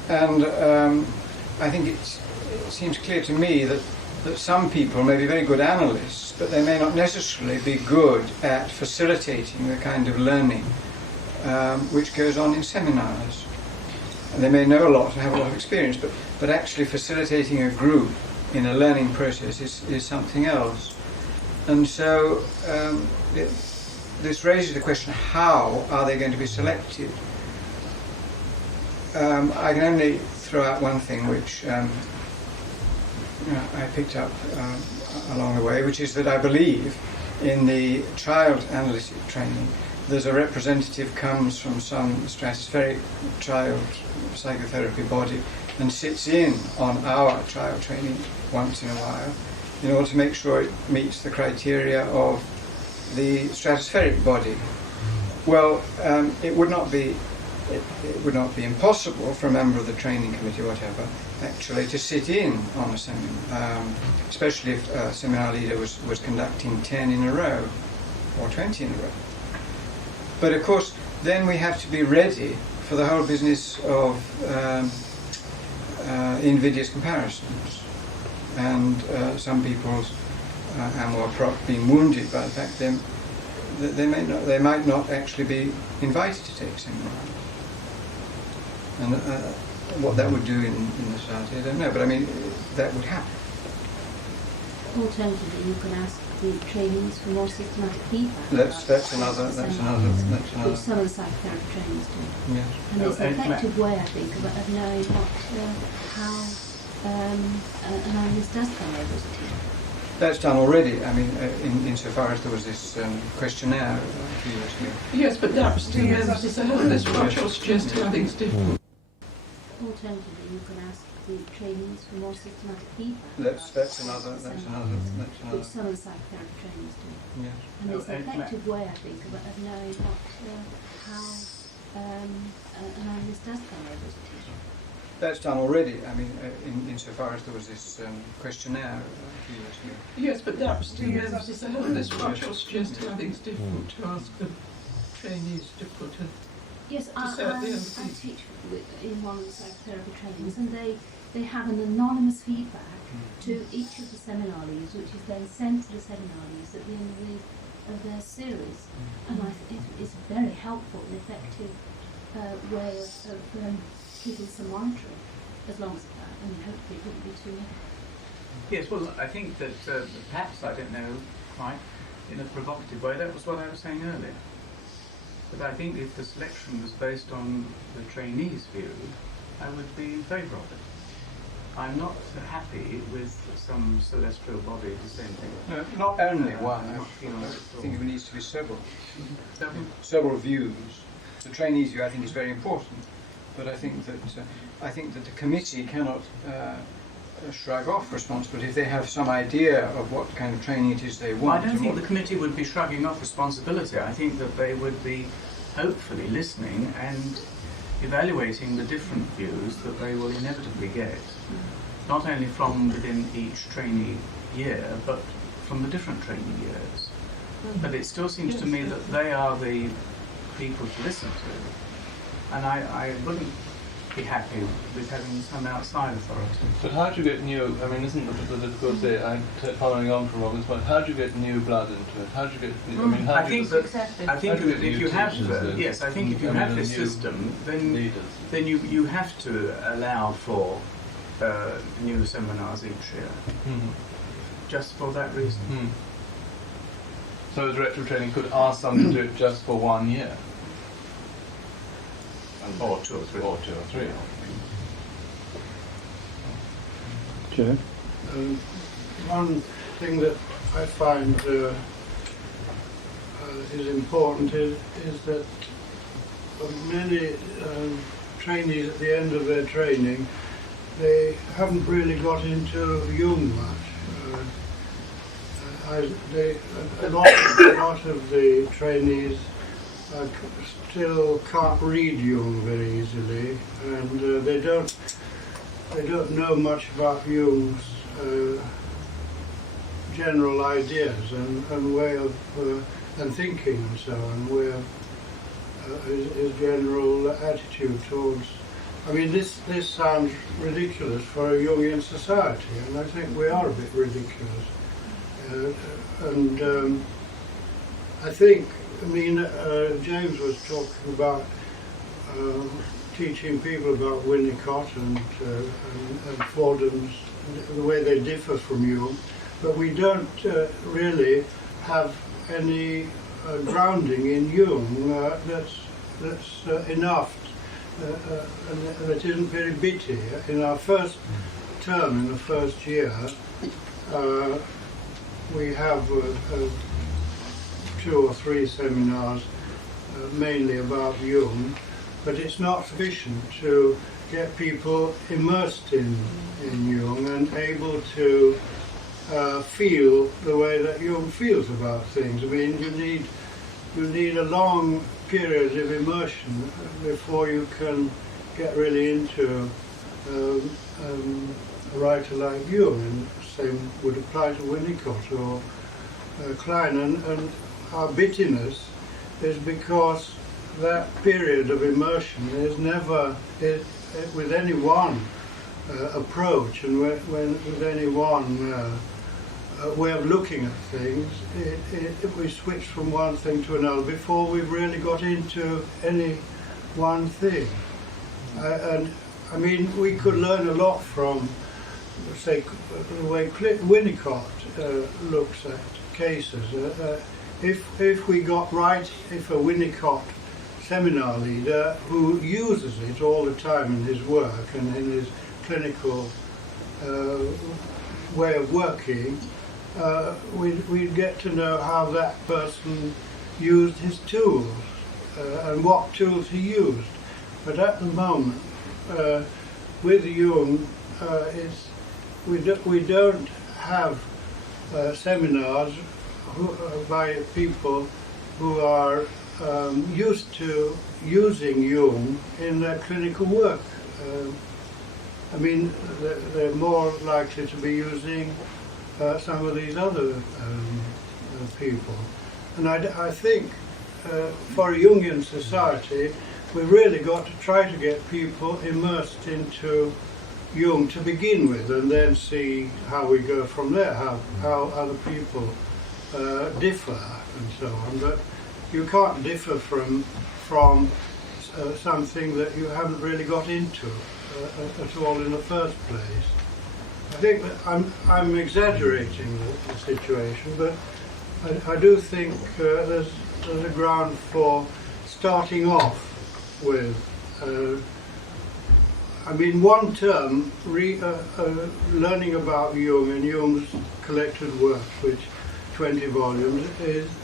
And I think it seems clear to me that some people may be very good analysts, but they may not necessarily be good at facilitating the kind of learning which goes on in seminars. And they may know a lot and have a lot of experience, but actually facilitating a group in a learning process is something else. And so this raises the question, how are they going to be selected? I can only throw out one thing which I picked up along the way, which is that I believe in the child analytic training there's a representative comes from some stratospheric child psychotherapy body and sits in on our child training once in a while in order to make sure it meets the criteria of the stratospheric body. Well, it would not be impossible for a member of the training committee or whatever actually to sit in on a seminar, especially if a seminar leader was conducting 10 in a row or 20 in a row. But of course then we have to be ready for the whole business of invidious comparisons, and some people are more being wounded by the fact they might not actually be invited to take seminars. And what that would do in the society, I don't know, but I mean, that would happen. Alternatively, you can ask the trainees for more systematic feedback. That's another. Which some of the psychotherapy trainees do. Yes. And it's an effective way, I think, of knowing how an analyst does come over as a team. That's done already. I mean, insofar as there was this questionnaire a few years ago. Yes, but that was still this what you're suggesting, I think, is different. Alternatively, you can ask the trainees for more systematic feedback. That's another. Which some of the psychotherapy trainees do. Yes. And it's an effective way, I think, of knowing how an analyst does come over as a team. That's done already. I mean, insofar as there was this questionnaire a few years ago. Yes, but that was still this what you're suggesting, I think, is difficult to ask the trainees to put a. Yes, I teach in one of the psychotherapy trainings, and they have an anonymous feedback to each of the seminar leads, which is then sent to the seminar leads at the end of their series. And I think it's a very helpful and effective way of keeping some monitoring, as long as hopefully it wouldn't be too late. Yes, well, I think that perhaps, I don't know quite, in a provocative way, that was what I was saying earlier. But I think if the selection was based on the trainees' view, I would be in favour of it. I'm not happy with some celestial body dissenting. No, not only one. I think there needs to be several views. The trainees' view, I think, is very important. But I think that the committee cannot shrug off responsibility if they have some idea of what kind of training it is they want. Well, I don't think the committee would be shrugging off responsibility. I think that they would be hopefully listening and evaluating the different views that they will inevitably get, not only from within each trainee year, but from the different trainee years. But it still seems to me that they are the people to listen to. And I wouldn't be happy with having some outside authority. But how do you get new, I mean, isn't the difficulty, following on from Robin's point, how do you get new blood into it? How do you get, I mean, how do you... I think that if you have, yes, I think if you have this system, then you have to allow for new seminars each year, just for that reason. So the retro training could ask someone to do it just for 1 year? Or two or three. Or 2 or 3. Joe? One thing that I find is important is that many trainees at the end of their training, they haven't really got into Jung much. A lot of the trainees still can't read Jung very easily, and they don't know much about Jung's general ideas and way of and thinking and so on, way of his general attitude towards. I mean, this sounds ridiculous for a Jungian society, and I think we are a bit ridiculous. I think, I mean, James was talking about teaching people about Winnicott and Fordham's, the way they differ from Jung, but we don't really have any grounding in Jung that's enough, and that isn't very bitty. In our first term, in the first year, we have 2 or 3 seminars mainly about Jung, but it's not sufficient to get people immersed in Jung and able to feel the way that Jung feels about things. I mean, you need a long period of immersion before you can get really into a writer like Jung, and the same would apply to Winnicott or Klein. And our bittiness is because that period of immersion is never, with any one approach and with any one way of looking at things, we switch from one thing to another before we've really got into any one thing. And I mean, we could learn a lot from, say, the way Winnicott looks at cases. If we got right, if a Winnicott seminar leader who uses it all the time in his work and in his clinical way of working, we'd get to know how that person used his tools and what tools he used. But at the moment, with Jung, we don't have seminars by people who are used to using Jung in their clinical work. I mean, they're more likely to be using some of these other people. And I think for a Jungian society, we really got to try to get people immersed into Jung to begin with, and then see how we go from there, how other people differ and so on. But you can't differ from something that you haven't really got into at all in the first place. I think that I'm exaggerating the situation, but I do think there's a ground for starting off with, I mean, one term learning about Jung and Jung's collected works, which 20 volumes,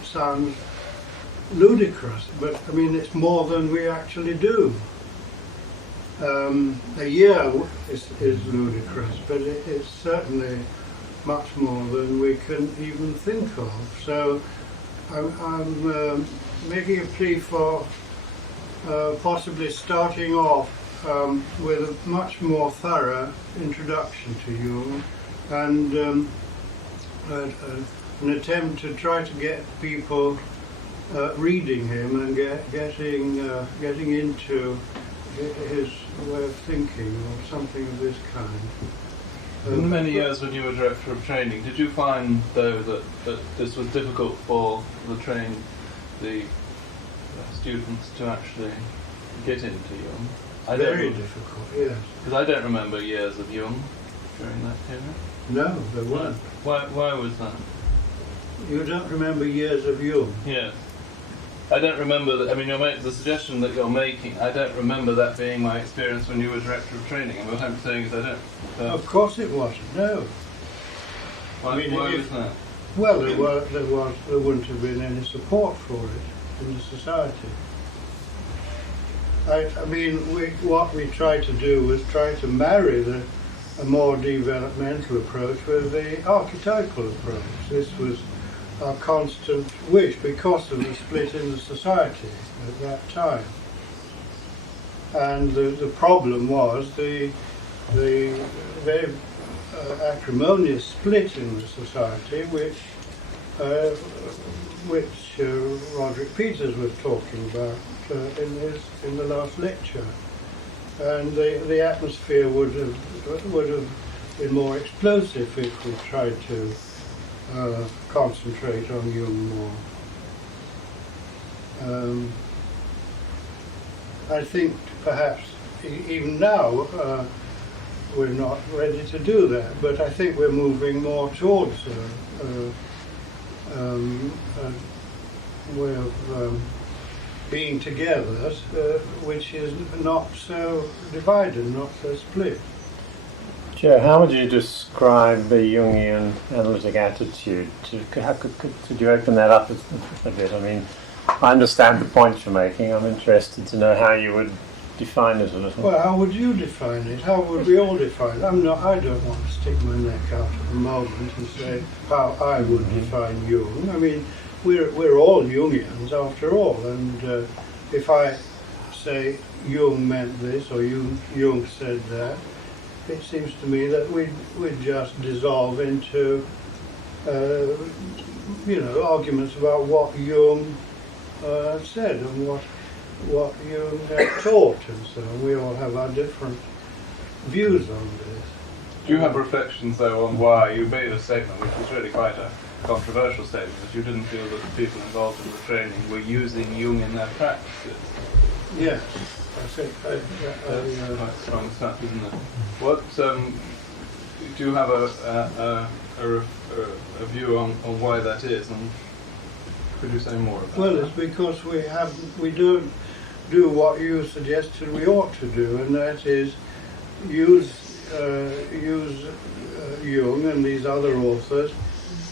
sounds ludicrous, but I mean, it's more than we actually do. A year is ludicrous, but it's certainly much more than we can even think of. So I'm making a plea for possibly starting off with a much more thorough introduction to Jung, and an attempt to try to get people reading him and getting into his way of thinking or something of this kind. In the many years when you were director of training, did you find though that this was difficult for the students to actually get into Jung? Very difficult, yes. Because I don't remember years of Jung during that period. No, there weren't. Why was that? You don't remember years of Jung? Yes. I don't remember that. I mean, the suggestion that you're making, I don't remember that being my experience when you were director of training. And what I'm saying is I don't. Of course it wasn't. No. Why was that? Well, there wouldn't have been any support for it in the society. I mean, what we tried to do was try to marry a more developmental approach with the archetypal approach. This was our constant wish because of the split in the society at that time. And the problem was the very acrimonious split in the society, which Roderick Peters was talking about in the last lecture. And the atmosphere would have been more explosive if we tried to concentrate on Jung more. I think perhaps even now we're not ready to do that, but I think we're moving more towards a way of being together, which is not so divided, not so split. Joe, how would you describe the Jungian analytic attitude? Could you open that up a bit? I mean, I understand the point you're making. I'm interested to know how you would define it a little. Well, how would you define it? How would we all define it? I don't want to stick my neck out at the moment and say how I would define Jung. I mean, we're all Jungians after all, and if I say Jung meant this or Jung said that, it seems to me that we'd just dissolve into arguments about what Jung said and what Jung taught, and so we all have our different views on this. Do you have reflections, though, on why you made a statement which was really quite a controversial statement, that you didn't feel that the people involved in the training were using Jung in their practices? Yes, I think that's quite strong stuff, isn't it? What do you have a view on why that is, and could you say more about that? Well, it's because we don't do what you suggested we ought to do, and that is use Jung and these other authors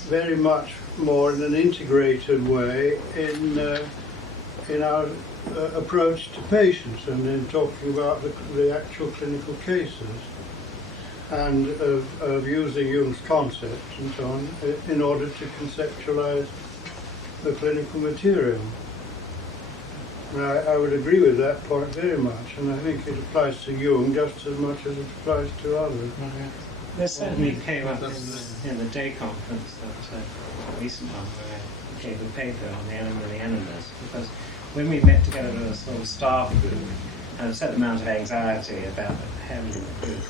very much more in an integrated way in our approach to patients and in talking about the actual clinical cases, and of using Jung's concepts and so on in order to conceptualize the clinical material. And I would agree with that point very much, and I think it applies to Jung just as much as it applies to others. There certainly came up in the day conference, that recent one, where I gave a paper on the animal and the animus, because when we met together as a sort of staff group, and a certain amount of anxiety about handling the group,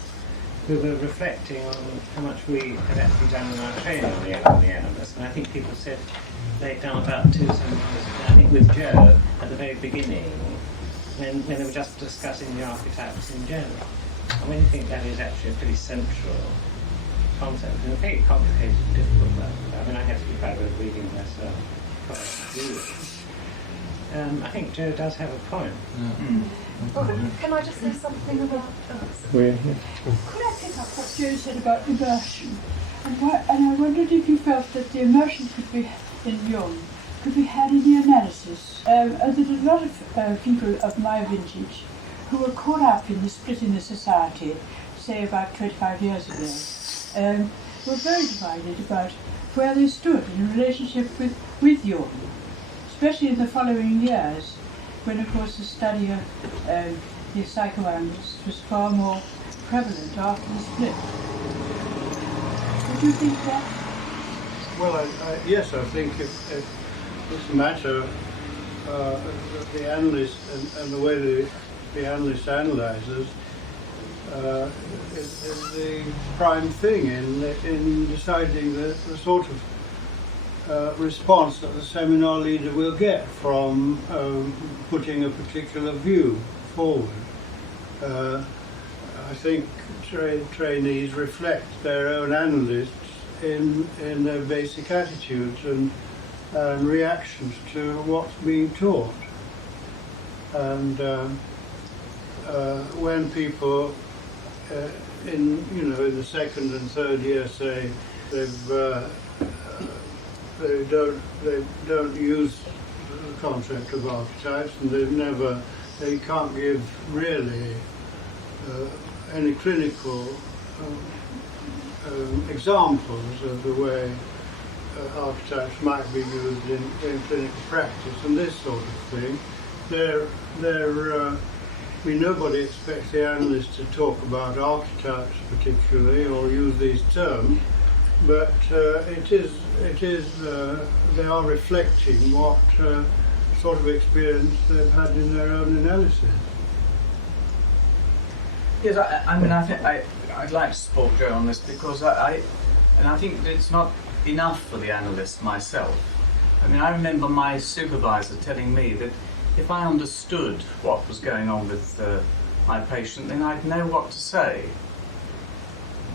we were reflecting on how much we had actually done in our training on the animal and the animus, and I think people said they'd done about 2 seminars, I think with Joe, at the very beginning, when they were just discussing the archetypes in general. I mean, I think that is actually a pretty central concept, and a very complicated and difficult one. I mean, I had to do quite a bit of reading myself to do it. I think Joe does have a point. Can I just say something about Could I pick up what Joe said about immersion? And I wondered if you felt that the immersion could be in Jung, could be had in the analysis. There's a lot of people of my vintage who were caught up in the split in the society, say about 25 years ago, were very divided about where they stood in relationship with Jung, especially in the following years, when of course the study of the psychoanalyst was far more prevalent after the split. Would you think that? Well, yes, I think it's a matter that the analyst and the way the analyst analyzes is the prime thing in deciding the sort of response that the seminar leader will get from putting a particular view forward. I think trainees reflect their own analysts in their basic attitudes and reactions to what's being taught. And when people in the second and third year say they don't use the concept of archetypes, and they can't give really any clinical examples of the way archetypes might be used in clinical practice and this sort of thing. Nobody expects the analyst to talk about archetypes particularly or use these terms, but they are reflecting what sort of experience they've had in their own analysis. Yes, I'd like to support Joe on this, because I think it's not enough for the analyst myself I mean, I remember my supervisor telling me that if I understood what was going on with my patient, then I'd know what to say.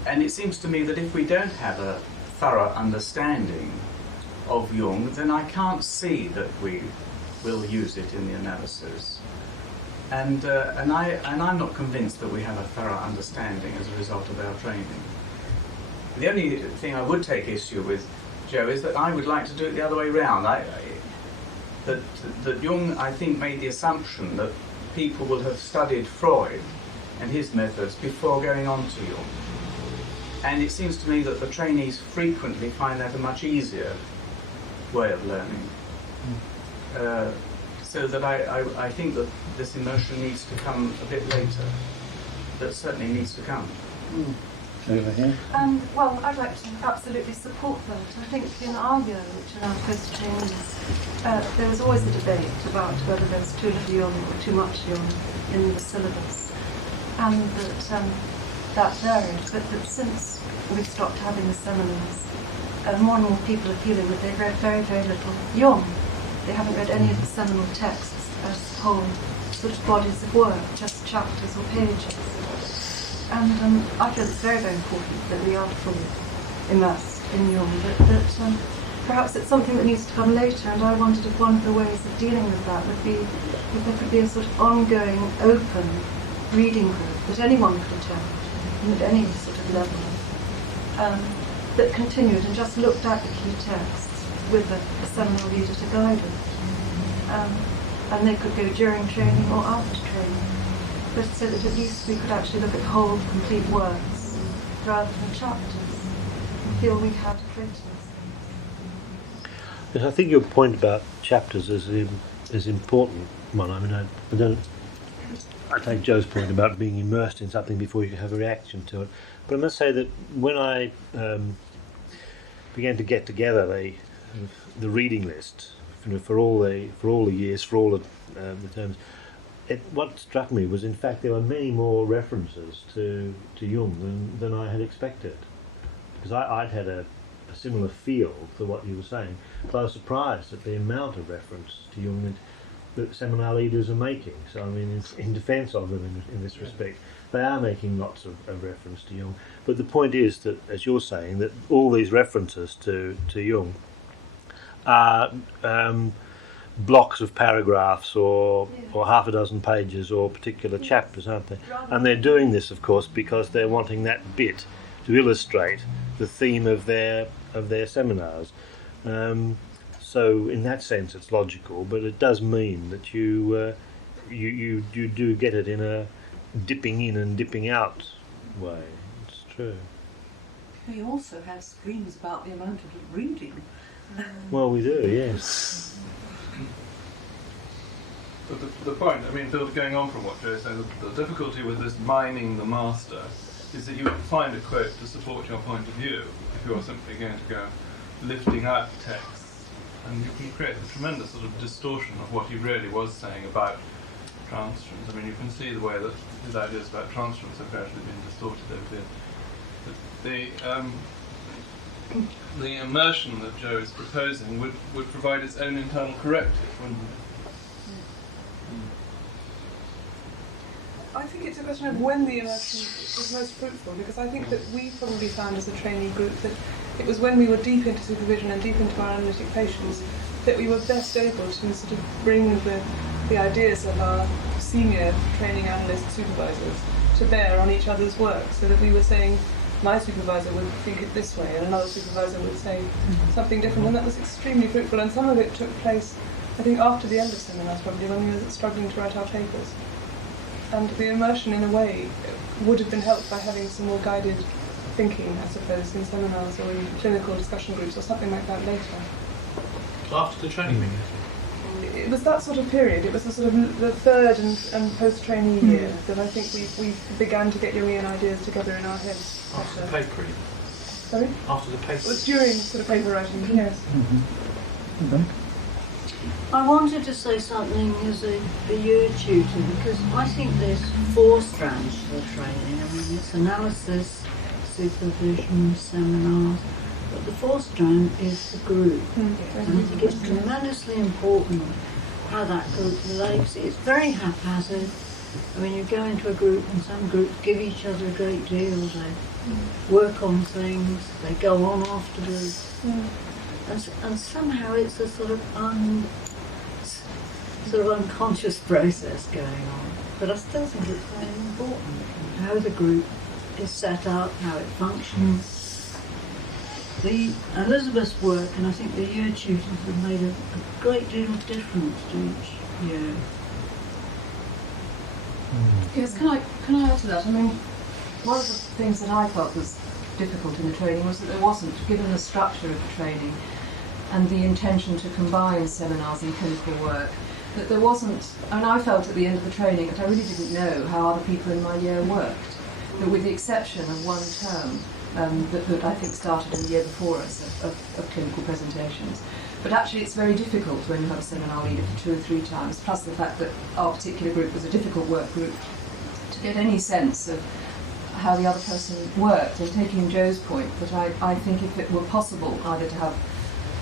And it seems to me that if we don't have a thorough understanding of Jung, then I can't see that we will use it in the analysis. And I'm not convinced that we have a thorough understanding as a result of our training. The only thing I would take issue with, Joe, is that I would like to do it the other way round. That Jung, I think, made the assumption that people will have studied Freud and his methods before going on to Jung. And it seems to me that the trainees frequently find that a much easier way of learning. So that I think that this immersion needs to come a bit later. That certainly needs to come. Over here. Well, I'd like to absolutely support that. I think in our year, which in our post-training, there was always a debate about whether there was too little Jung or too much Jung in the syllabus, and that varied. But that since we stopped having the seminars, more and more people are feeling that they've read very, very little Jung. They haven't read any of the seminal texts as whole sort of bodies of work, just chapters or pages. And I feel it's very, very important that we are fully immersed in Jung, that perhaps it's something that needs to come later, and I wondered if one of the ways of dealing with that would be if there could be a sort of ongoing, open reading group that anyone could attend, at any sort of level, that continued and just looked at the key texts with a seminar leader to guide them. And they could go during training or after training, but so that at least we could actually look at whole, complete works rather than chapters and feel we had created. Yes, I think your point about chapters is important one. I mean, I take Joe's point about being immersed in something before you have a reaction to it. But I must say that when I began to get together the reading list, for all the years, for all the terms, what struck me was, in fact, there were many more references to Jung than I had expected, because I'd had a similar feel to what you were saying, but I was surprised at the amount of reference to Jung that seminar leaders are making. So I mean, in defence of them in this respect, they are making lots of reference to Jung. But the point is that, as you're saying, that all these references to Jung are blocks of paragraphs or half a dozen pages or particular chapters, aren't they? And they're doing this, of course, because they're wanting that bit to illustrate the theme of their seminars. So in that sense, it's logical, but it does mean that you do get it in a dipping in and dipping out way. It's true. We also have screams about the amount of reading. Well, we do, yes. But the point, I mean, going on from what Joe said, the difficulty with this mining the master is that you can find a quote to support your point of view if you're simply going to go lifting out texts, and you can create a tremendous sort of distortion of what he really was saying about transference. I mean, you can see the way that his ideas about transference have gradually been distorted over here. The immersion that Joe is proposing would provide its own internal corrective, wouldn't it? I think it's a question of when the immersion is most fruitful, because I think that we probably found as a training group that it was when we were deep into supervision and deep into our analytic patients that we were best able to sort of bring the ideas of our senior training analyst supervisors to bear on each other's work, so that we were saying, my supervisor would think it this way and another supervisor would say something different, and that was extremely fruitful, and some of it took place, I think, after the end of seminars, probably, when we were struggling to write our papers. And the immersion, in a way, would have been helped by having some more guided thinking, I suppose, in seminars or in clinical discussion groups or something like that later. After the training meeting? It was that sort of period. It was the sort of the third and post-trainee year that I think we began to get Jungian ideas together in our heads. After the paper? Sorry? After the paper? It was during sort of paper writing, yes. I wanted to say something as a year tutor, because I think there's 4 strands to the training. I mean, it's analysis, supervision, seminars, But the fourth strand is the group. And I think it's tremendously important how that group relates. It's very haphazard. I mean, you go into a group and some groups give each other a great deal. They work on things, they go on afterwards. And somehow it's a sort of unconscious process going on. But I still think it's very important how the group is set up, how it functions. The Elizabeth's work, and I think the year tutors have made a great deal of difference to each year. Yes, can I add to that? I mean, one of the things that I felt was difficult in the training was that there wasn't, given the structure of the training and the intention to combine seminars and clinical work, that there wasn't, and I felt at the end of the training that I really didn't know how other people in my year worked. That with the exception of one term that I think started in the year before us of clinical presentations. But actually it's very difficult when you have a seminar leader for 2 or 3 times, plus the fact that our particular group was a difficult work group, to get any sense of how the other person worked. And taking Joe's point, that I think if it were possible either to have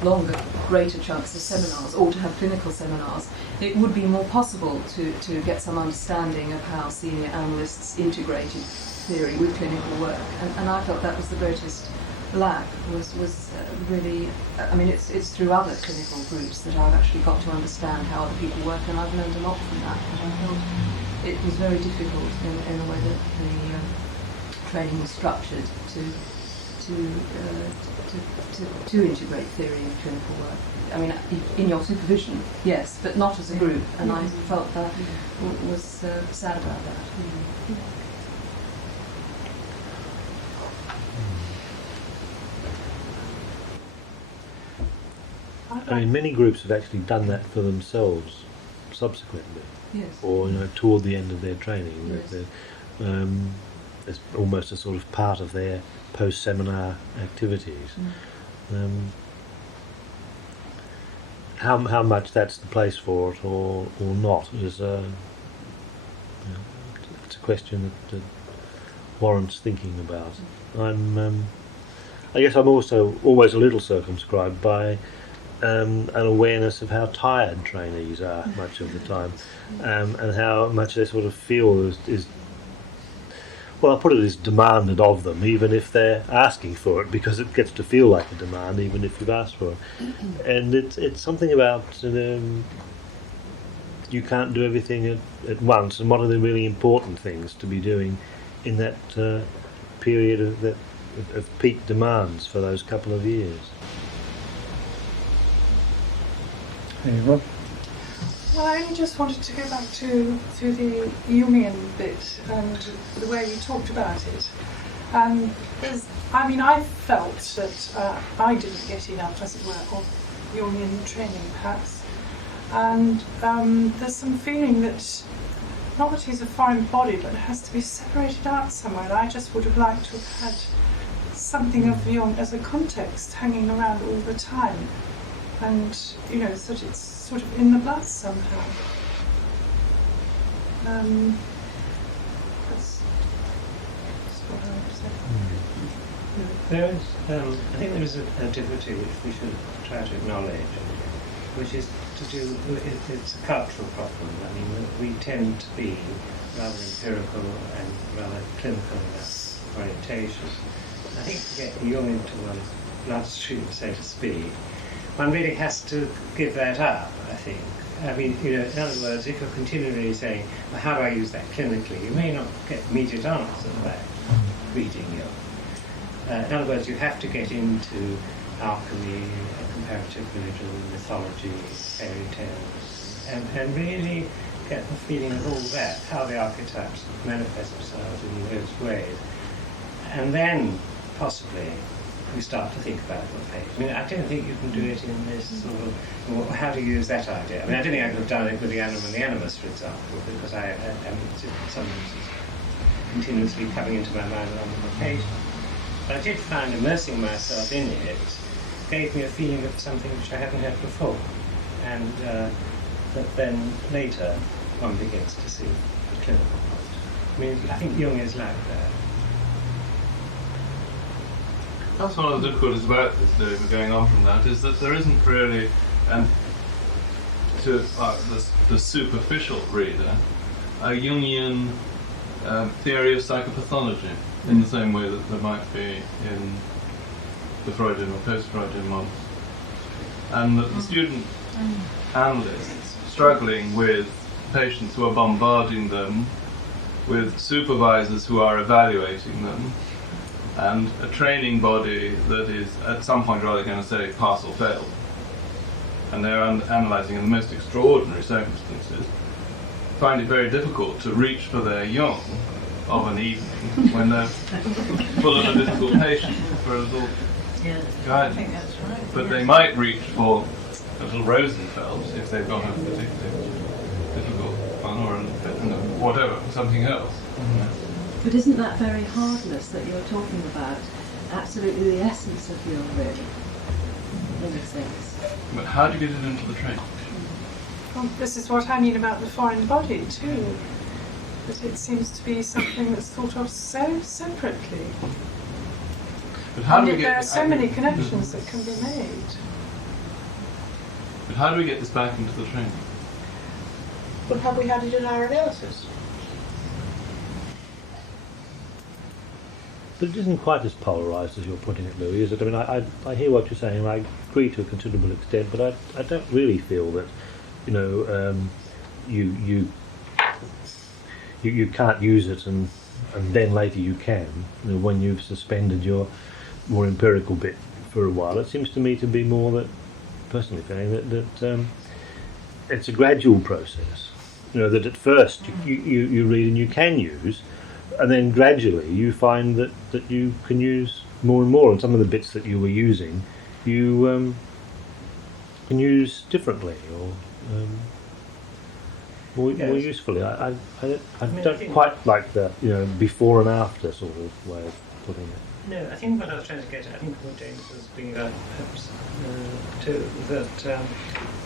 longer, greater chunks of seminars or to have clinical seminars, it would be more possible to get some understanding of how senior analysts integrated theory with clinical work. And I felt that was the greatest lack, was really, I mean, it's through other clinical groups that I've actually got to understand how other people work, and I've learned a lot from that. But I felt it was very difficult in the way that the training was structured to integrate theory and clinical work. I mean, in your supervision, yes, but not as a group, and I felt that was sad about that. I mean, many groups have actually done that for themselves subsequently, or toward the end of their training. Yes. It's almost a sort of part of their post-seminar activities. How much that's the place for it or not is it's a question that warrants thinking about. I guess I'm also always a little circumscribed by an awareness of how tired trainees are much of the time, and how much they sort of feel is well, I'll put it as demanded of them, even if they're asking for it, because it gets to feel like a demand, even if you've asked for it. And it's something about you can't do everything at once, and what are the really important things to be doing in that period of peak demands for those couple of years. Well, I only just wanted to go back to the Jungian bit and the way you talked about it. I felt that I didn't get enough, as it were, of Jungian training, perhaps. And there's some feeling that, not that he's a foreign body, but it has to be separated out somewhere. And I just would have liked to have had something of Jung as a context hanging around all the time. And, so it's sort of in the blood somehow. That's what I would say. There is, I think there is a difficulty which we should try to acknowledge, which is to do with it's a cultural problem. I mean, we tend to be rather empirical and rather clinical in our orientation. I think to get Jung into one's bloodstream, so to speak, one really has to give that up, I think. I mean, in other words, if you're continually saying, well, how do I use that clinically, you may not get immediate answers to that reading Jung. In other words, you have to get into alchemy, comparative religion, mythology, fairy tales, and really get the feeling of all that, how the archetypes manifest themselves in those ways. And then, possibly, we start to think about the page. I mean, I don't think you can do it in this sort of, how to use that idea. I mean, I don't think I could have done it with the animal and the animus, for example, because something continuously coming into my mind on the page. But I did find immersing myself in it gave me a feeling of something which I hadn't had before. And that then later one begins to see the clinical point. I mean, I think Jung is like that. That's one of the difficulties about this, David, going on from that, is that there isn't really, to the superficial reader, a Jungian theory of psychopathology in the same way that there might be in the Freudian or post-Freudian models. And that the student analysts struggling with patients who are bombarding them, with supervisors who are evaluating them, and a training body that is at some point rather going to say pass or fail. And they're analysing in the most extraordinary circumstances, find it very difficult to reach for their Jung of an evening when they're full of a difficult patient for a little guidance. I think that's right. But they might reach for a little Rosenfeld if they've got a particularly difficult one, or whatever, something else. But isn't that very hardness that you're talking about absolutely the essence of your really, in a sense? But how do you get it into the training? Well, this is what I mean about the foreign body too. That it seems to be something that's thought of so separately. But how do we And yet get there are so many connections that can be made. But how do we get this back into the training? Well, have we had it in our analysis? But it isn't quite as polarised as you're putting it, Louis, is it? I mean, I hear what you're saying, and I agree to a considerable extent, but I don't really feel that, you know, you can't use it and then later you can, you know, when you've suspended your more empirical bit for a while. It seems to me to be more that, personally feeling that it's a gradual process. You know, that at first you read and you can use, and then gradually you find that you can use more and more, and some of the bits that you were using you can use differently or more usefully. I don't quite like the, you know, before and after sort of way of putting it. No, I think what I was trying to get at, I think what James was bringing up perhaps too, that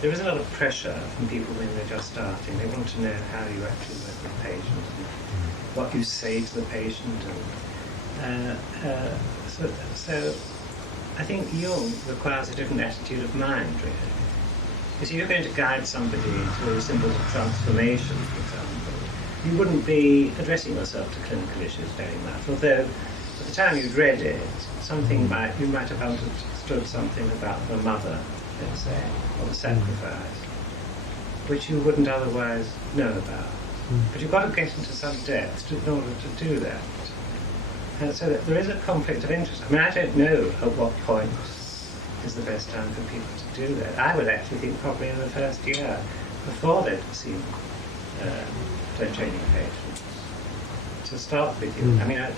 there is a lot of pressure from people when they're just starting. They want to know how you actually work with the patient, and what you say to the patient, and so I think Jung requires a different attitude of mind, really. Because if you're going to guide somebody through a simple transformation, for example, you wouldn't be addressing yourself to clinical issues very much, although at the time you'd read it, you might have understood something about the mother, let's say, or the sacrifice, which you wouldn't otherwise know about. But you've got to get into some depth in order to do that. And so that there is a conflict of interest. I mean, I don't know at what point is the best time for people to do that. I would actually think probably in the first year, before they've seen their training patients, to start with you. I mean, I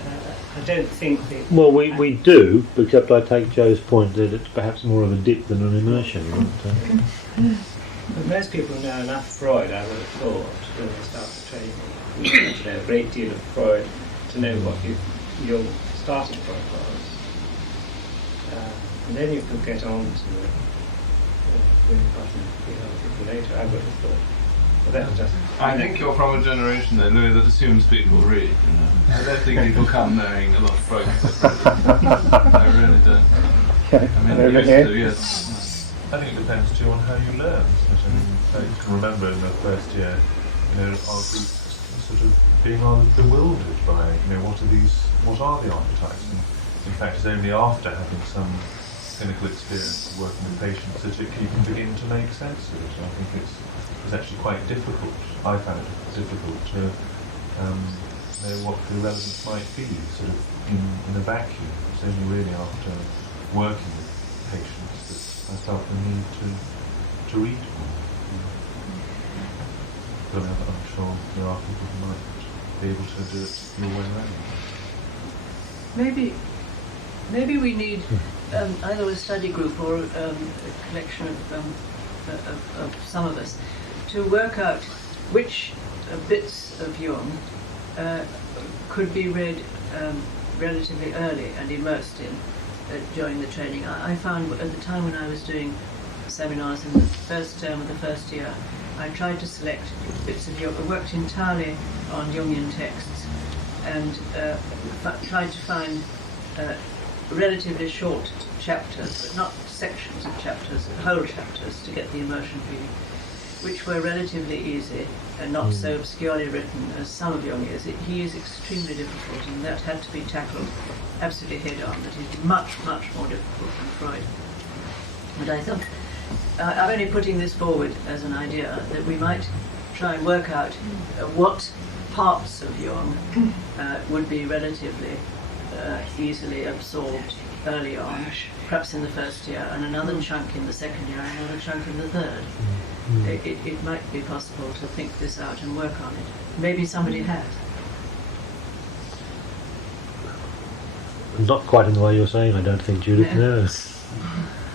don't think that... Well, we do, except I take Joe's point that it's perhaps more of a dip than an immersion. But most people know enough Freud, I would have thought, when they start the training. You need to know a great deal of Freud to know what your starting point was. And then you could get on to the other people later, I would have thought. But that was just... I think you're from a generation then, Louis, that assumes people read, you know. I don't think people come knowing a lot of Freud. I really don't. I mean, they used to, yes. I think it depends too on how you learn. I can remember in the first year, you know, our group sort of being rather bewildered by, you know, what are the archetypes? And in fact, it's only after having some clinical experience of working with patients that you can begin to make sense of it. I think it's actually quite difficult. I found it difficult to know what the relevance might be, sort of in a vacuum. It's only really after working with patients that I felt the need to read more. But I'm sure there are people who might be able to do it your way around. Maybe we need either a study group or a collection of some of us to work out which bits of Jung could be read relatively early and immersed in during the training. I found at the time when I was doing seminars in the first term of the first year, I tried to select bits of Jung. I worked entirely on Jungian texts and tried to find relatively short chapters, but not sections of chapters, whole chapters, to get the immersion feeling, which were relatively easy and not so obscurely written as some of Jung is. He is extremely difficult, and that had to be tackled absolutely head-on. That is much, much more difficult than Freud. And I thought, I'm only putting this forward as an idea that we might try and work out what parts of Jung would be relatively easily absorbed early on, perhaps in the first year, and another chunk in the second year, and another chunk in the third. It might be possible to think this out and work on it. Maybe somebody has. Not quite in the way you're saying, I don't think, Judith. No.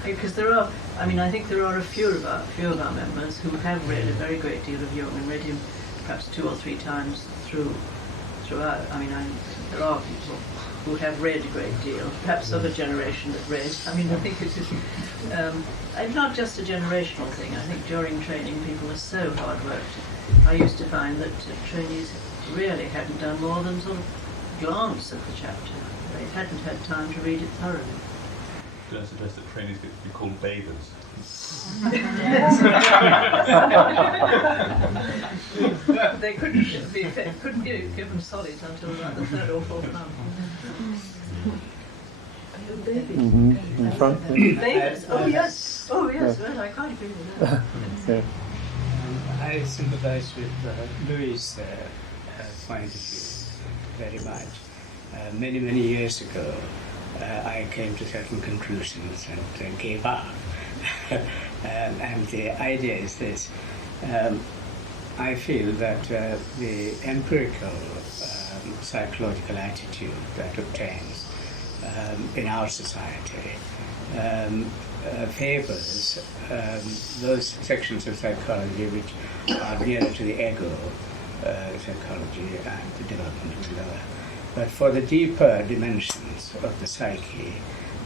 Because there are, I mean, I think there are a few of our members who have read a very great deal of Jung and read him perhaps 2 or 3 times throughout. I mean, there are people who have read a great deal, perhaps of a generation that read. I mean, I think it is not just a generational thing. I think during training people are so hard worked. I used to find that trainees really hadn't done more than sort of glance at the chapter. They hadn't had time to read it thoroughly. Don't suggest that trainees get to be called bathers. They couldn't give them solids until about the 3rd or 4th month. Babies. In front. Babies. Oh yes. Oh yes. Well, I quite agree with that. Yeah. I sympathize with Louis' point of view very much. Many years ago, I came to certain conclusions and gave up. And the idea is this. I feel that the empirical psychological attitude that obtains in our society favors those sections of psychology which are nearer to the ego psychology and the development of the lower. But for the deeper dimensions of the psyche,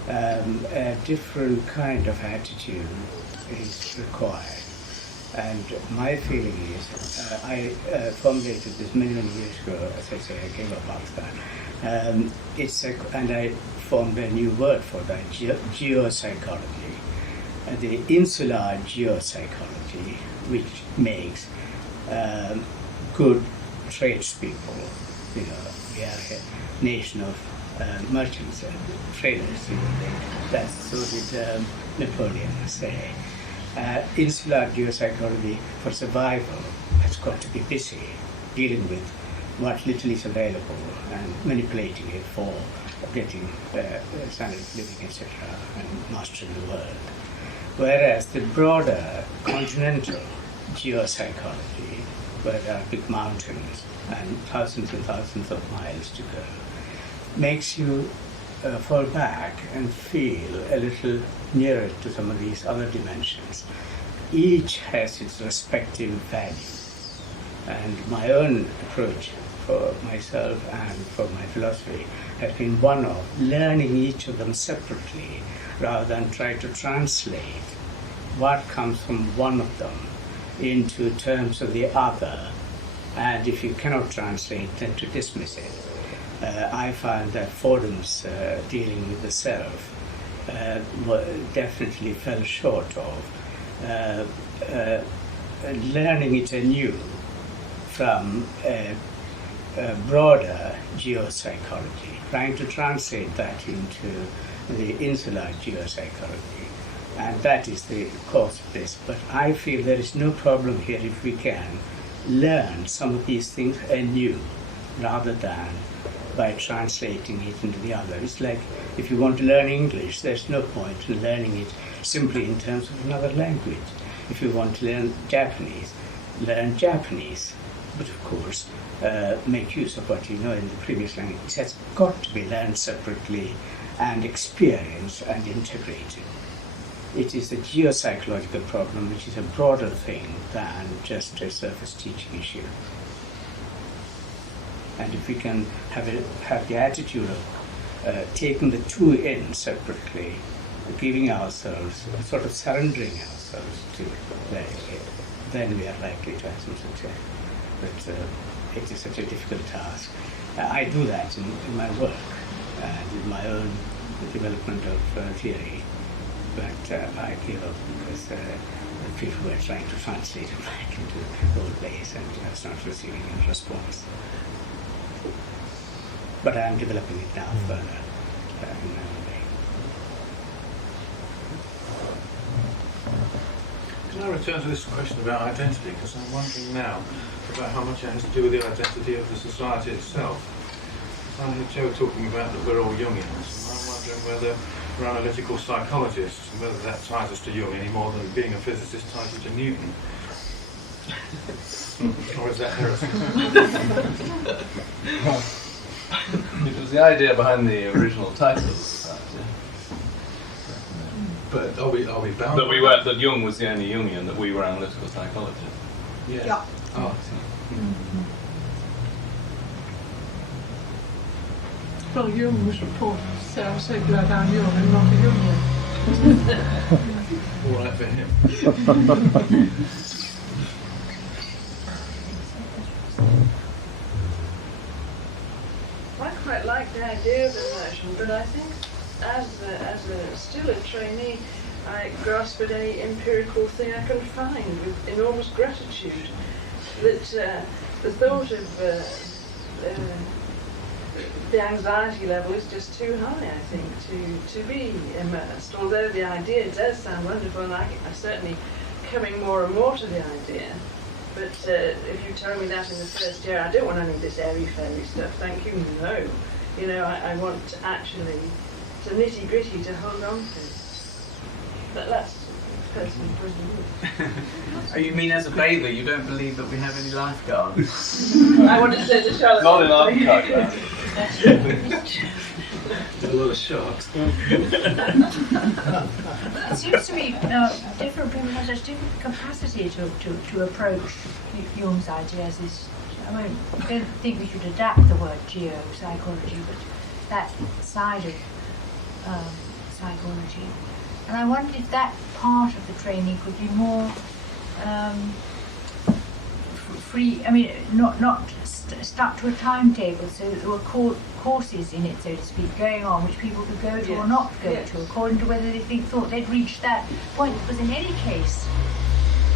a different kind of attitude is required. And my feeling is, I formulated this many years ago, as I say, I gave up after that. And I formed a new word for that, geopsychology. The insular geopsychology, which makes good tradespeople, you know, we are a nation of merchants and traders, you know, that's what did Napoleon say. Insular geopsychology for survival has got to be busy dealing with what little is available and manipulating it for getting standard of living, etc., and mastering the world. Whereas the broader continental geopsychology, where there are big mountains and thousands of miles to go, makes you fall back and feel a little nearer to some of these other dimensions. Each has its respective value. And my own approach for myself and for my philosophy has been one of learning each of them separately rather than try to translate what comes from one of them into terms of the other. And if you cannot translate, then to dismiss it. I find that Fordham's dealing with the self definitely fell short of learning it anew from a broader geopsychology, trying to translate that into the insular geopsychology. And that is the cause of this. But I feel there is no problem here if we can learn some of these things anew rather than by translating it into the other. It's like if you want to learn English, there's no point in learning it simply in terms of another language. If you want to learn Japanese, learn Japanese. But of course, make use of what you know in the previous language. It has got to be learned separately and experienced and integrated. It is a geopsychological problem which is a broader thing than just a surface teaching issue. And if we can have the attitude of taking the two in separately, giving ourselves, sort of surrendering ourselves to it, then we are likely to have some success. But it is such a difficult task. I do that in my work and in my own the development of theory, but I gave up because the people were trying to translate it back into old ways, and I was not receiving any response. But I am developing it now further in my own way. Can I return to this question about identity? Because I'm wondering now about how much it has to do with the identity of the society itself. I heard Joe talking about that we're all Jungians, and I'm wondering whether we're analytical psychologists, and whether that ties us to Jung any more than being a physicist ties you to Newton. Or is that heresy? It was the idea behind the original title of the society. But are we bound? That Jung was the only Jungian, that we were analytical psychologists. Yes. Yeah. Oh, I see. Well, Jung was reported to say, I'm so glad I'm Jung and not a Jungian. All right for him. I quite like the idea of immersion, but I think still a trainee, I grasp at any empirical thing I can find with enormous gratitude. That the thought of the anxiety level is just too high, I think, to be immersed. Although the idea does sound wonderful, and I'm certainly coming more and more to the idea. But if you told me that in the first year, I don't want any of this airy-fairy stuff, thank you, no. You know, I want to actually, the nitty-gritty to hold on to. But that's personal point of view. Oh, you mean as a bather, you don't believe that we have any lifeguards? I want to say the Charlotte. Not in lifeguard. A lot of sharks. It seems to me different people have such different capacity to approach Jung's ideas. I don't think we should adapt the word geopsychology, but that side of psychology. And I wondered if that part of the training could be more free. I mean, not stuck to a timetable, so there were courses in it, so to speak, going on, which people could go to or not go to, according to whether they thought they'd reached that point. Because in any case,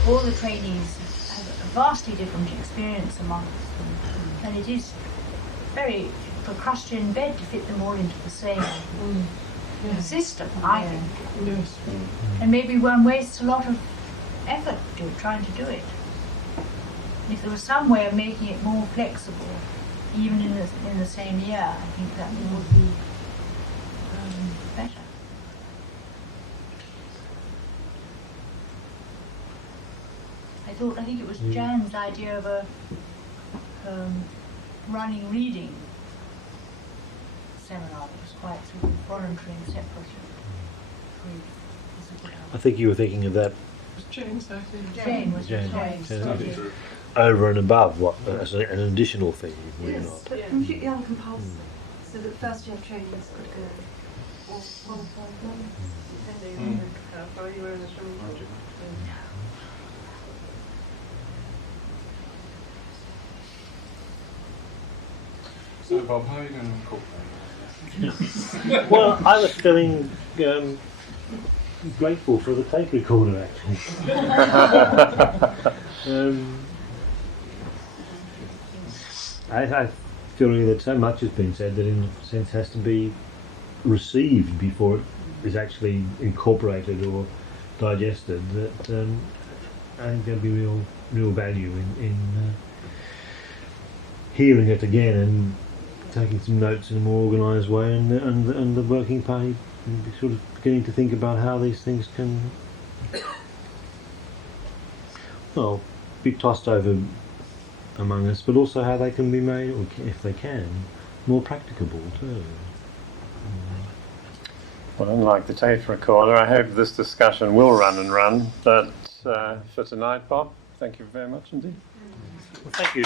all the trainees have a vastly different experience amongst them, and it is very Procrustean bed to fit them all into the same system, I think. Yes. And maybe one wastes a lot of effort trying to do it. If there was some way of making it more flexible, even in the same year, I think that would be better. I think it was Jan's idea of a running reading seminar that was quite sort of voluntary and separate. I think you were thinking of that James, I think. Jane was James. over and above what as an additional thing, were you Yes, not? but completely uncompulsory, so that first year trainees could go all qualified months. Depending on how far you were in the swimming pool. So, Bob, how are you going to incorporate all Well, I was feeling grateful for the tape recorder, actually. I feel really that so much has been said that in a sense has to be received before it is actually incorporated or digested, that I think there'll be real value in hearing it again and taking some notes in a more organised way, and the working party sort of beginning to think about how these things can, well, be tossed over among us, but also how they can be made, or if they can, more practicable too. Well, unlike the tape recorder, I hope this discussion will run and run. But for tonight, Bob, thank you very much indeed. Well, thank you.